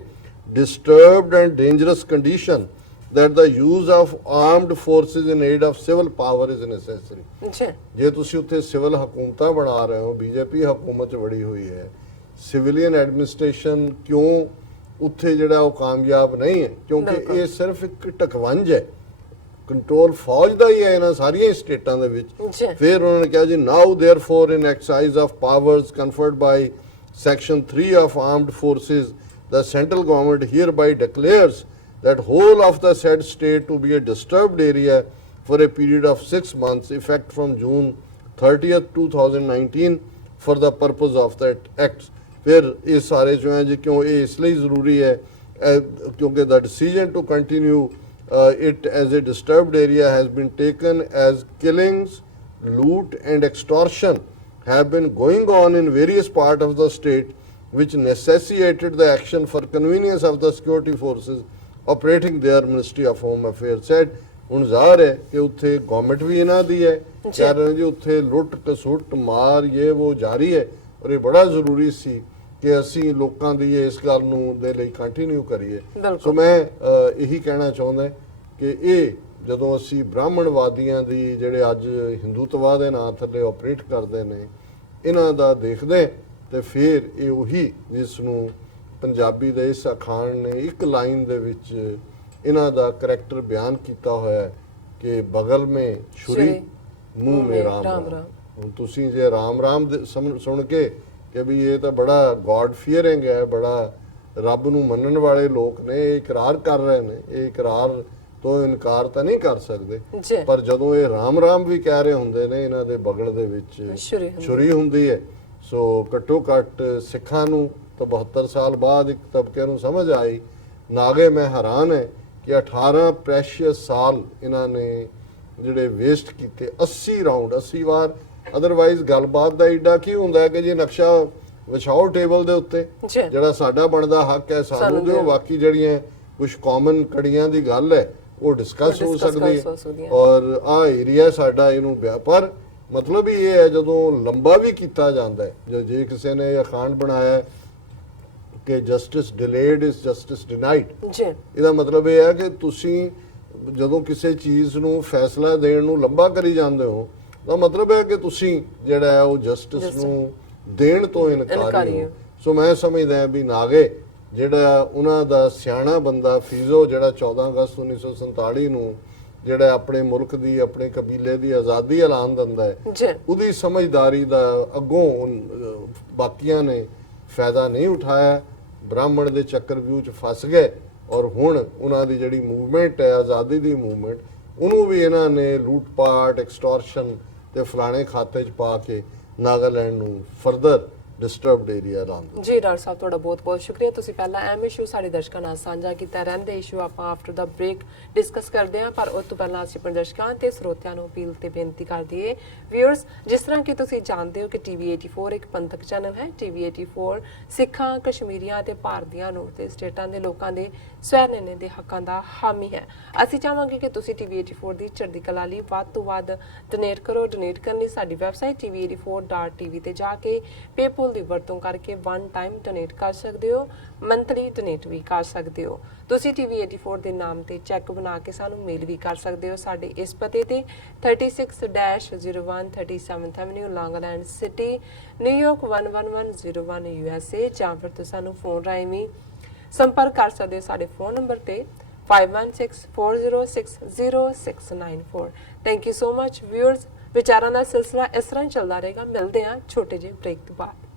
disturbed and dangerous condition that the use of armed forces in aid of civil power is necessary। ਜੇ ਤੁਸੀਂ ਉੱਥੇ ਸਿਵਲ ਹਕੂਮਤਾਂ ਬਣਾ ਰਹੇ ਹੋ, ਬੀਜੇਪੀ ਹਕੂਮਤ ਬੜੀ ਹੋਈ ਹੈ, ਸਿਵਿਲੀਅਨ ਐਡਮਿਨਿਸਟ੍ਰੇਸ਼ਨ ਕਿਉਂ ਉੱਥੇ ਜਿਹੜਾ ਉਹ ਕਾਮਯਾਬ ਨਹੀਂ ਹੈ? ਕਿਉਂਕਿ ਇਹ ਸਿਰਫ ਇੱਕ ਢਕਵੰਜ ਹੈ, ਕੰਟਰੋਲ ਫੌਜ ਦਾ ਹੀ ਹੈ ਇਹਨਾਂ ਸਾਰੀਆਂ ਸਟੇਟਾਂ ਦੇ ਵਿੱਚ। ਫਿਰ ਉਹਨਾਂ ਨੇ ਕਿਹਾ ਜੀ now therefore in exercise of powers conferred by section 3 of armed forces the central government hereby declares that whole of the said state to be a disturbed area for a period of 6 months effect from June 30th 2019 for the purpose of that act। फिर ये सारे जो हैं जी क्यों ये इसलिए ज़रूरी है क्योंकि the decision to continue it as a disturbed area has been taken as killings, loot and extortion have been going on in various parts of the state which necessitated the action for convenience of the security forces operating there। Ministry of Home Affairs said ਹੁਣ ਜ਼ਾਹਰ ਹੈ ਕਿ ਉੱਥੇ ਗਵਰਨਮੈਂਟ ਵੀ ਇਹਨਾਂ ਦੀ ਹੈ, ਕਹਿ ਰਹੇ ਜੀ ਉੱਥੇ ਲੁੱਟ ਕਸੁੱਟ ਮਾਰ ਇਹ ਉਹ ਜਾਰੀ ਹੈ। ਔਰ ਇਹ ਬੜਾ ਜ਼ਰੂਰੀ ਸੀ ਕਿ ਅਸੀਂ ਲੋਕਾਂ ਦੀ ਇਸ ਗੱਲ ਨੂੰ ਦੇ ਲਈ ਕੰਟੀਨਿਊ ਕਰੀਏ। ਸੋ ਮੈਂ ਇਹੀ ਕਹਿਣਾ ਚਾਹੁੰਦਾ ਕਿ ਇਹ ਜਦੋਂ ਅਸੀਂ ਬ੍ਰਾਹਮਣਵਾਦੀਆਂ ਦੀ ਜਿਹੜੇ ਅੱਜ ਹਿੰਦੂਤਵਾ ਦੇ ਨਾਂ ਥੱਲੇ ਆਪਰੇਟ ਕਰਦੇ ਨੇ ਇਹਨਾਂ ਦਾ ਦੇਖਦੇ ਤੇ ਫਿਰ ਇਹ ਉਹੀ ਜਿਸ ਨੂੰ ਪੰਜਾਬੀ ਦੇ ਇਸ ਅਖਾਣ ਨੇ ਇੱਕ ਲਾਈਨ ਦੇ ਵਿੱਚ ਇਹਨਾਂ ਦਾ ਕਰੈਕਟਰ ਬਿਆਨ ਕੀਤਾ ਹੋਇਆ ਹੈ ਕਿ ਬਗਲ ਮੇ ਛੁਰੀ ਮੂੰਹ ਮੇ ਰਾਮ ਰਾਮ। ਹੁਣ ਤੁਸੀਂ ਜੇ ਰਾਮ ਰਾਮ ਸੁਣ ਕੇ ਕਿ ਵੀ ਇਹ ਤਾਂ ਬੜਾ ਗੋਡ ਫੀਅਰਿੰਗ ਹੈ, ਬੜਾ ਰੱਬ ਨੂੰ ਮੰਨਣ ਵਾਲੇ ਲੋਕ ਨੇ, ਇਹ ਇਕਰਾਰ ਕਰ ਰਹੇ ਨੇ, ਇਹ ਇਕਰਾਰ ਤੋਂ ਇਨਕਾਰ ਤਾਂ ਨਹੀਂ ਕਰ ਸਕਦੇ। ਪਰ ਜਦੋਂ ਇਹ ਰਾਮ ਰਾਮ ਵੀ ਕਹਿ ਰਹੇ ਹੁੰਦੇ ਨੇ ਇਹਨਾਂ ਦੇ ਬਗਲ ਦੇ ਵਿੱਚ ਛੁਰੀ ਹੁੰਦੀ ਹੈ। ਸੋ ਘੱਟੋ ਘੱਟ ਸਿੱਖਾਂ ਨੂੰ ਤਾਂ 72 ਸਾਲ ਬਾਅਦ ਇੱਕ ਤਬਕੇ ਨੂੰ ਸਮਝ ਆਈ। ਨਾਗੇ ਮੈਂ ਹੈਰਾਨ ਹੈ ਕਿ 18 ਪ੍ਰੈਸ਼ੀਅਸ ਸਾਲ ਇਹਨਾਂ ਨੇ ਜਿਹੜੇ ਵੇਸਟ ਕੀਤੇ, 80 ਰਾਉਂਡ 80 ਵਾਰ। ਅਦਰਵਾਈਜ਼ ਗੱਲਬਾਤ ਦਾ ਏਡਾ ਕੀ ਹੁੰਦਾ ਕਿ ਜੀ ਨਕਸ਼ਾ ਵਿਛਾਓ ਟੇਬਲ ਦੇ ਉੱਤੇ, ਜਿਹੜਾ ਸਾਡਾ ਬਣਦਾ ਹੱਕ ਹੈ ਸਾਨੂੰ ਦਿਓ, ਬਾਕੀ ਜਿਹੜੀਆਂ ਕੁਝ ਕਾਮਨ ਕੜੀਆਂ ਦੀ ਗੱਲ ਹੈ ਉਹ ਡਿਸਕਸ ਹੋ ਸਕਦੀ ਹੈ। ਔਰ ਆਹ ਏਰੀਆ ਸਾਡਾ ਇਹਨੂੰ ਪਰ ਮਤਲਬ ਹੀ ਇਹ ਹੈ ਜਦੋਂ ਲੰਬਾ ਵੀ ਕੀਤਾ ਜਾਂਦਾ ਹੈ, ਜੇ ਕਿਸੇ ਨੇ ਇਹ ਅਖਾਣ ਬਣਾਇਆ ਹੈ ਕਿ justice delayed is justice denied, ਜੀ ਇਹਦਾ ਮਤਲਬ ਇਹ ਹੈ ਕਿ ਤੁਸੀਂ ਜਦੋਂ ਕਿਸੇ ਚੀਜ਼ ਨੂੰ ਫੈਸਲਾ ਦੇਣ ਨੂੰ ਲੰਬਾ ਕਰੀ ਜਾਂਦੇ ਹੋ ਤਾਂ ਮਤਲਬ ਹੈ ਕਿ ਤੁਸੀਂ ਜਿਹੜਾ ਹੈ ਉਹ ਜਸਟਿਸ ਨੂੰ ਦੇਣ ਤੋਂ ਇਨਕਾਰੀ ਹੋ। ਸੋ ਮੈਂ ਸਮਝਦਾ ਵੀ ਨਾਗੇ ਜਿਹੜਾ ਉਹਨਾਂ ਦਾ ਸਿਆਣਾ ਬੰਦਾ ਫੀਜ਼ੋ ਜਿਹੜਾ 14 ਅਗਸਤ 1947 ਨੂੰ ਜਿਹੜਾ ਆਪਣੇ ਮੁਲਕ ਦੀ ਆਪਣੇ ਕਬੀਲੇ ਦੀ ਆਜ਼ਾਦੀ ਐਲਾਨ ਦਿੰਦਾ ਹੈ, ਉਹਦੀ ਸਮਝਦਾਰੀ ਦਾ ਅੱਗੋਂ ਬਾਕੀਆਂ ਨੇ ਫਾਇਦਾ ਨਹੀਂ ਉਠਾਇਆ, ਬ੍ਰਾਹਮਣ ਦੇ ਚੱਕਰਵਿਊਹ 'ਚ ਫਸ ਗਏ ਔਰ ਹੁਣ ਉਹਨਾਂ ਦੀ ਜਿਹੜੀ ਮੂਵਮੈਂਟ ਹੈ ਆਜ਼ਾਦੀ ਦੀ ਮੂਵਮੈਂਟ, ਉਹਨੂੰ ਵੀ ਇਹਨਾਂ ਨੇ ਲੂਟਪਾਟ ਐਕਸਟੋਰਸ਼ਨ ਤੇ ਫਲਾਣੇ ਖਾਤੇ 'ਚ ਪਾ ਕੇ ਨਾਗਾਲੈਂਡ ਨੂੰ ਫਰਦਰ ਡਿਸਟਰਬਡ ਏਰੀਆ ਐਲਾਨ ਦਿੱਤਾ। ਜੀ ਡਾਕਟਰ ਸਾਹਿਬ ਤੁਹਾਡਾ ਬਹੁਤ ਬਹੁਤ ਸ਼ੁਕਰੀਆ। ਤੁਸੀਂ ਪਹਿਲਾਂ ਐਮ ਇਸ਼ੂ ਸਾਡੇ ਦਰਸ਼ਕਾਂ ਨਾਲ ਸਾਂਝਾ ਕੀਤਾ, ਰਹਿੰਦੇ ਇਸ਼ੂ ਆਪਾਂ ਆਫਟਰ ਦਾ ਬ੍ਰੇਕ ਡਿਸਕਸ ਕਰਦੇ ਹਾਂ, ਪਰ ਉਸ ਤੋਂ ਪਹਿਲਾਂ ਅਸੀਂ ਆਪਣੇ ਦਰਸ਼ਕਾਂ ਤੇ ਸਰੋਤਿਆਂ ਨੂੰ ਅਪੀਲ ਤੇ ਬੇਨਤੀ ਕਰ ਦਈਏ। ਵਿਊਅਰਸ, ਜਿਸ ਤਰ੍ਹਾਂ ਕਿ ਤੁਸੀਂ ਜਾਣਦੇ ਹੋ ਕਿ ਟੀਵੀ 84 ਇੱਕ ਪੰਥਕ ਚੈਨਲ ਹੈ। ਟੀਵੀ 84 ਸਿੱਖਾਂ, ਕਸ਼ਮੀਰੀਆਂ ਤੇ ਭਾਰਤੀਆਂ ਨੂੰ ਤੇ ਸਟੇਟਾਂ ਦੇ ਲੋਕਾਂ ਦੇ ਸਵੈ ਨਿਰਣੇ ਦੇ ਹੱਕਾਂ ਦਾ ਹਾਮੀ ਹੈ। ਅਸੀਂ ਚਾਹਾਂਗੇ ਕਿ ਤੁਸੀਂ ਟੀਵੀ 84 ਦੀ ਚੜ੍ਹਦੀ ਕਲਾ ਲਈ ਵੱਧ ਤੋਂ ਵੱਧ ਡੋਨੇਟ ਕਰੋ। ਡੋਨੇਟ ਕਰਨ ਲਈ ਸਾਡੀ ਵੈਬਸਾਈਟ tv84.tv ਤੇ ਜਾ ਕੇ ਪੇਪਲ ਦੀ ਵਰਤੋਂ ਕਰਕੇ ਵਨ ਟਾਈਮ ਡੋਨੇਟ ਕਰ ਸਕਦੇ ਹੋ, ਮੰਥਲੀ ਡੋਨੇਟ ਵੀ ਕਰ ਸਕਦੇ ਹੋ। ਤੁਸੀਂ ਟੀਵੀ 84 ਦੇ ਨਾਮ ਤੇ ਚੈੱਕ ਬਣਾ ਕੇ ਸਾਨੂੰ ਮੇਲ ਵੀ ਕਰ ਸਕਦੇ ਹੋ ਸਾਡੇ ਇਸ ਪਤੇ ਤੇ 36-01 37th avenue Long Island city, New York 11101 USA, ਜਾਂ ਫਿਰ ਤੁਸੀਂ ਸਾਨੂੰ ਫੋਨ ਰਾਹੀਂ ਵੀ ਸੰਪਰਕ ਕਰ ਸਕਦੇ ਹੋ ਸਾਡੇ ਫੋਨ ਨੰਬਰ ਤੇ 5164060694। Thank you so much viewers. ਵਿਚਾਰਾਂ ਦਾ ਸਿਲਸਿਲਾ ਇਸ ਤਰ੍ਹਾਂ ਚੱਲਦਾ ਰਹੇਗਾ। ਮਿਲਦੇ ਹਾਂ ਛੋਟੇ ਜਿਹੇ ਬ੍ਰੇਕ ਤੋਂ ਬਾਅਦ।